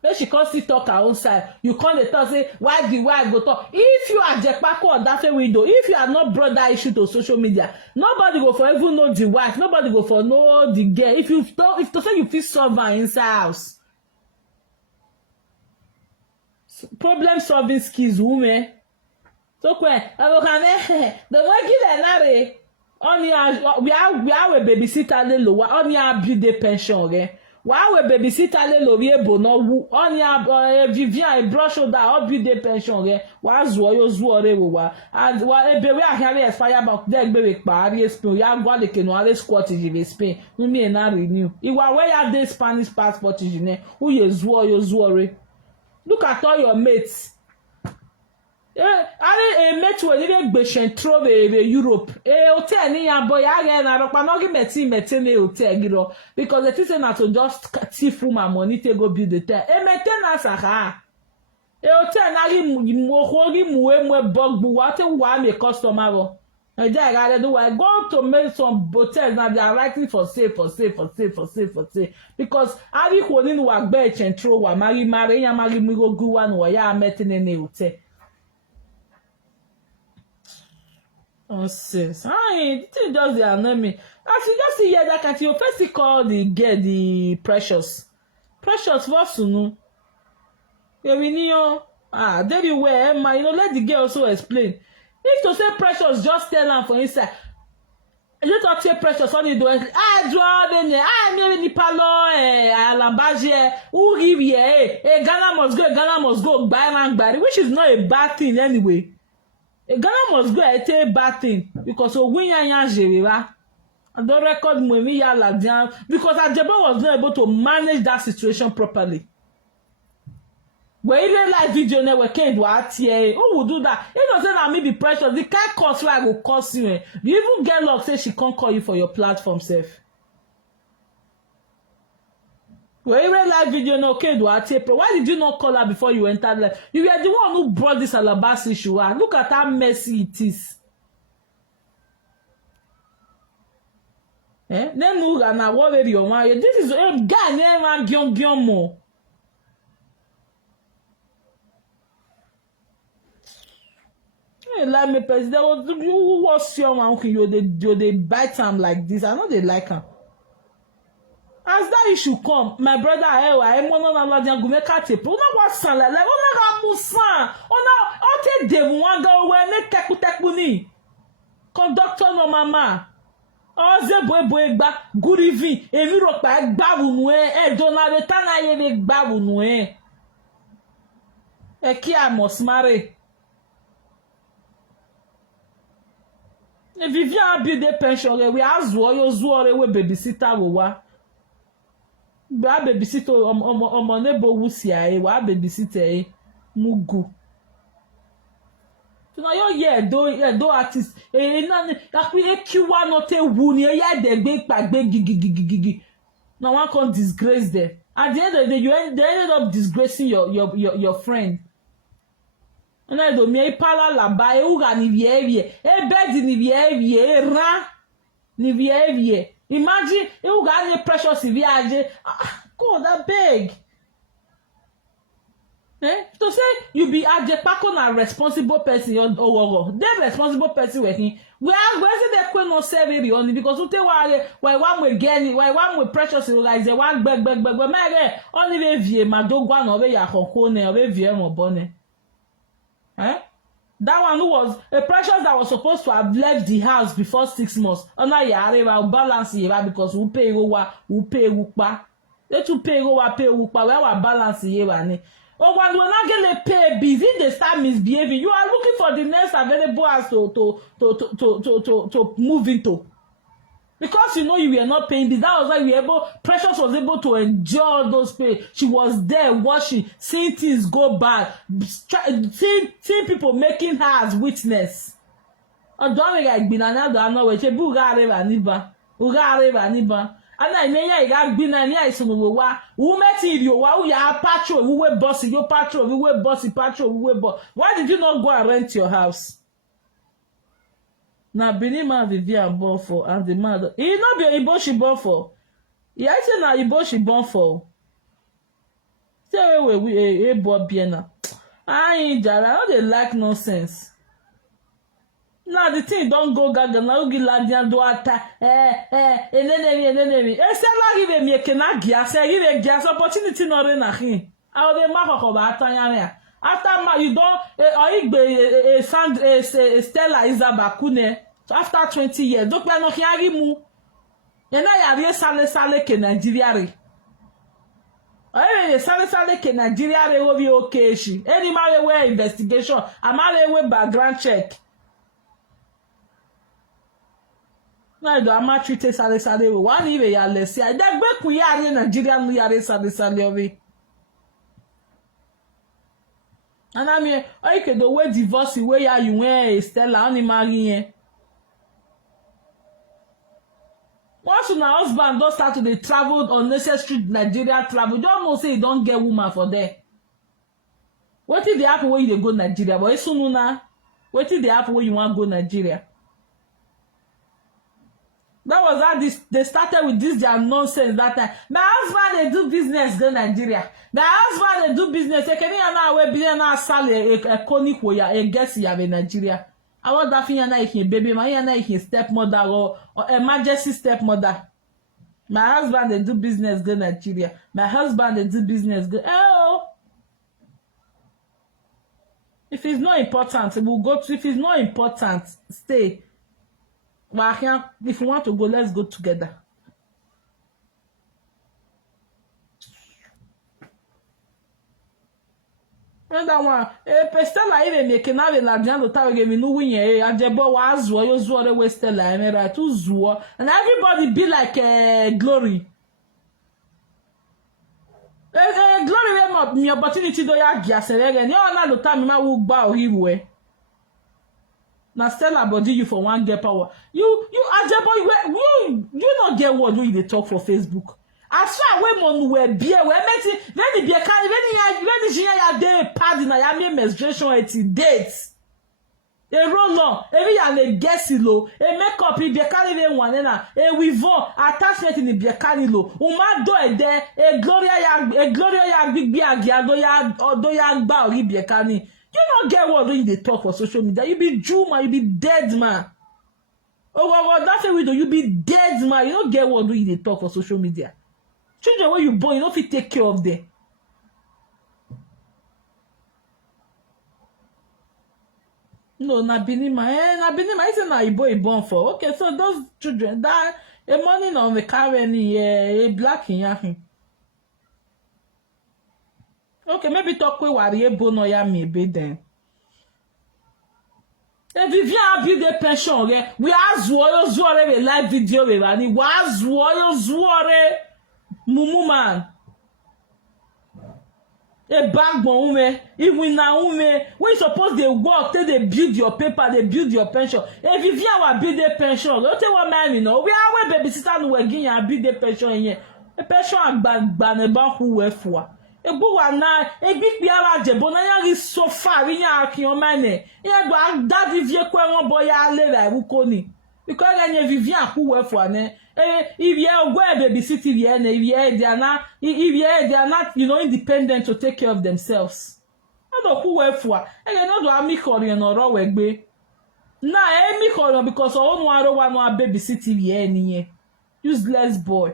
When she can't still talk her own side, you can't talk say why the wife go talk. If you are Jekpako or that window, if you are not brought that issue to social media, nobody go for even know the wife, nobody go for know the girl. If to say you feel solve her inside house, problem solving skills, woman. So when the one give another on we are a babysitter lelowa on your build pension okay. Why we babysitter le lori ebo no wu on ya Vivian e brush shoulder or build the pension re wa zuo yo zuo re wo wa and wa ebe we ahia expire back there gbe we parí Spain ya gwa le kenu are squat in Spain we me na renew iwa we ya dey Spanish passport ne who ye zuo yo zuo re look at all your mates Ari met we live gbeshen tro be Europe. Hotel ni ya boy aga na ropa no gi meti na hotel giro because the thing na to just thief my money to go build the hotel. Maintenance aha. Hotel na gi mo gi muwe bogbu what wa me customer bo. Eja ga do I go to make some hotels now they are writing for sale because ari holding wa gbe chen tro wa mari ya mari mi go gu wa no ya meti na hotel. Oh, sis. This thing just the annoy me. As you just see here that can you first call the girl the precious. Precious what's no? Yeah, we know. There you were, Emma. You know, let the girl also explain. If to say precious, just tell her for inside. You talk to precious on the door. Draw me ni palo, Alaba je. Who give ye? Ghana must go, buy, which is not a bad thing anyway. Ghana must go at a bad thing because when you I don't record Mwemi Yaladian because Ajeba was not able to manage that situation properly. Where even like video network came to RTA, who would do that? It doesn't that me be precious. The kind cost like will cost you. You even get luck say she can't call you for your platform safe. Where even live video no came to RTA Pro. Why did you not call her before you entered live? You were the one who brought this Alaba issue. Look at how messy it is. Then look at now what your man. This is a guy named Gyomo. Like me, president, who was your man? You they bite him like this. I know they like him. As that issue come, my brother, I mono na ladian gume kate. Ona wa san like ona ga musan. Ona o te devu wan ga we ne teku ni. Conductor no mama. O ze boy gba good evening. Emi ro pa gba wunu e Donald Tana ye le gba wunu e. E ki amos mare. E Vivian bi de pension we Aziwor yo zuore we babysitter wo wa. Ba babysitter omo nebo wusia e wa babysitter e mugu. So now you do artist na akwi ekiwa no te wu ni e de gbe pagbe gigi. Now one can disgrace them. At the end of the day they ended up disgracing your friend. Na do mi e pala lamba e uga ni vievie e bed ni vievie e ra ni vievie. Imagine you got any precious viage. God, that beg. To say you be Ajepako na responsible person or they responsible person working. Where they can not serve it only because you tell why one will get it, why one will precious guys, the one beg, only vie madogwan over ya hokone over vie mo bonne. That one who was a precious that was supposed to have left the house before 6 months. Oh, now you are balance here because we pay upa. Let you pay upa. We are balance here. Oh, when we not get pay busy, they start misbehaving. You are looking for the next available house to move into. Because you know you were not paying this. That was why Precious was able to endure those pay. She was there watching, seeing things go bad, seeing people making her as witness. And I nenya iga gbina ni aisunu wo wa wo meti ri o wa wo ya patrol wo we boss your patrol wo we boss patrol wo we boss. Why did you not go and rent your house? Na Benin man Vivian born for and the man he not be Igbo she born for. He say na Igbo she born for. Say we boy biena. I jara I no dey like nonsense. Now the thing don't go gaga na ugi ladian do ata enenemi e se la give me kenagi say give gas opportunity no re na hin I dey ma ko ba ata yan ya after ma you don igbe Stella Izabakune after 20 years do pe no hin ari mu e na ya re sale ke Nigeria re sale ke Nigeria re wo bi okay shi any ma we investigation amale we background check. Na do ama treat sale we one even ya lesi I dey gbe ku ya re Nigeria nu ya re sale obi And I mean, okay, the way divorce the way you wear Stella only marry. Once your husband don't start to dey travel unnecessary Nigeria travel, you don't know say you don't get woman for there. Wetin dey happen when you dey go Nigeria? But it's soon na. Wetin dey happen when you want go Nigeria? That was how they started with this their nonsense that time. My husband they do business go Nigeria. My husband they do business. Can you now we be na sell a conic ya a guess ya in Nigeria? I want that thing na a baby, my na a stepmother or emergency stepmother. My husband they do business go Nigeria. My husband they do business go. Oh, if it's not important, we'll go to. If it's not important, stay. Well, if you want to go, let's go together. That one, Stella even making out a large tower gave me no win a jebo was your way Stella and right to Zuo, and everybody be like glory. Glory me opportunity do ya gas again. You na the time ma will bow he. Now Stella body you for one get power. You Ajabo you not get what you dey talk for Facebook. As far we mon we beer we meti when the beer can when the ya dey pad na ya me menstruation at date. E roll on, every ya le gesilo, e make up e beer can even one na e weavon attachment in the beer canilo. Uma do e there e gloria ya big beer do ya gba ori beer cani. You don't get what you they talk for social media. You be Jew man, you be dead man. Oh, well, that's what we do. You be dead man. You don't get what you they talk for social media. Children when you born, you don't fit take care of them. No, na binima. It's na Ibo born for. Okay, so those children that a money on the car a black in yahin. Okay, maybe talk with worry bono ya maybe then. Et Vivian build a pension, we are Zuore live video rani was Zuore Mumu man. A backbone even now when suppose they work till they build your paper, they build your pension. If Vivian will build a pension, don't tell what man you know. We are we babysitter no again and build a pension here. A pension ban about who we for. Egbo wa na egbi pi ara jebo na ya ri so far ri yan akin o mane yan gba da vivie kwa won boya le ra wu ko ni because enye Vivian ku we for ne if you go a babysitter here na if they are not you know independent to take care of themselves I don't ku we for no do ami kori no ro we gbe na mi kori because o nu aro wa no babysitter here ni useless boy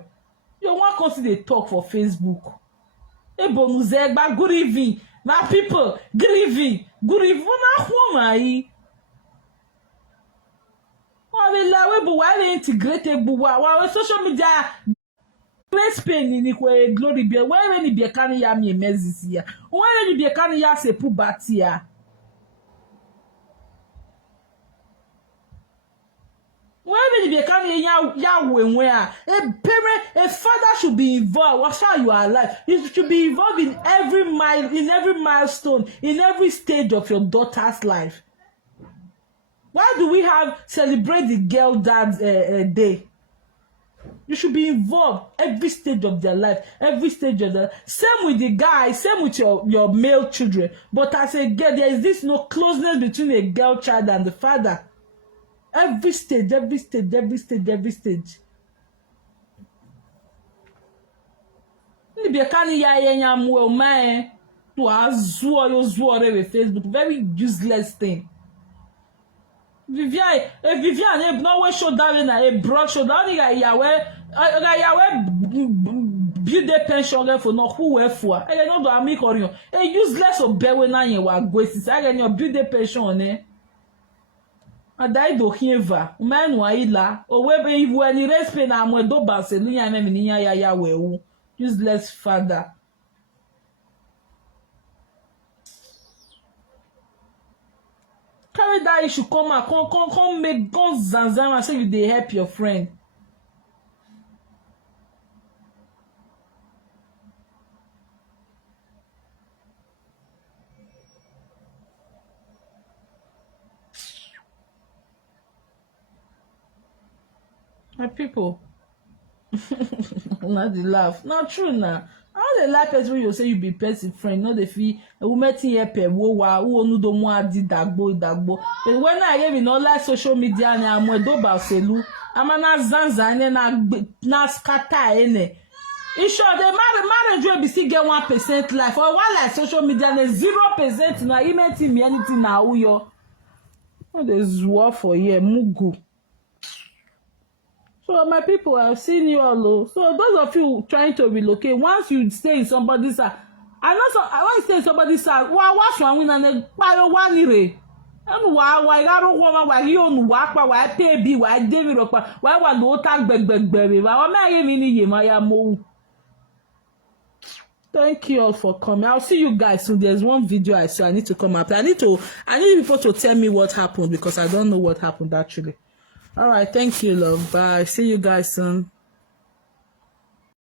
you wan consider talk for Facebook. Ebonuzegba, good evening. My people, good evening. Good evening. Na home we la we bo wa integrate buwa. Wa social media place pain ni kwe glory be. Where ni be kan ya mi emezisi ya. Where ni be kan ya se pu batia. When you become a parent, a father should be involved. While you are alive, you should be involved in every milestone, in every stage of your daughter's life. Why do we have celebrate the girl dad's day? You should be involved every stage of their life, every stage of their life. Same with the guy, same with your male children. But as a girl, there is this no closeness between a girl child and the father. Every stage. Ni be kan ya yenya mu man to azuore with Facebook. Very useless thing. Vivian no we show down na a broad show down ya build a pension for no who we for. I no do ami korion. A useless obewe na yen wa gwesi. I get your build a pension Adai do hieva, umanu aila, owebe ivu ani respe na amwedo Barcelona me mininya ya wewu. Useless father. Carry that issue come make guns zanzama so you dey help your friend. My people. Not the laugh. Not true now. How they like person when you say you be person friend, not the fee a woman here pe wo wa who onu do mo adi dagbo. But when I have in all like social media and I'm a do ba selu, I'm na zanza na scatter ene. In short, the marriage will be still get 1% life. Or while like social media, there's 0% now. You may tell me anything now, yo. Oh, there's war for here, mugu. So my people, I've seen you all. So those of you trying to relocate, once you stay in somebody's house, I know so. I want to stay in somebody's house. What's wrong with an buy one ire? And why I don't want why you on work, why I pay be, why I give it up, why I no tag baby. Why am I giving you my mo? Thank you all for coming. I'll see you guys soon. There's one video I saw. I need to come up. I need people to tell me what happened because I don't know what happened actually. All right. Thank you, love. Bye. See you guys soon.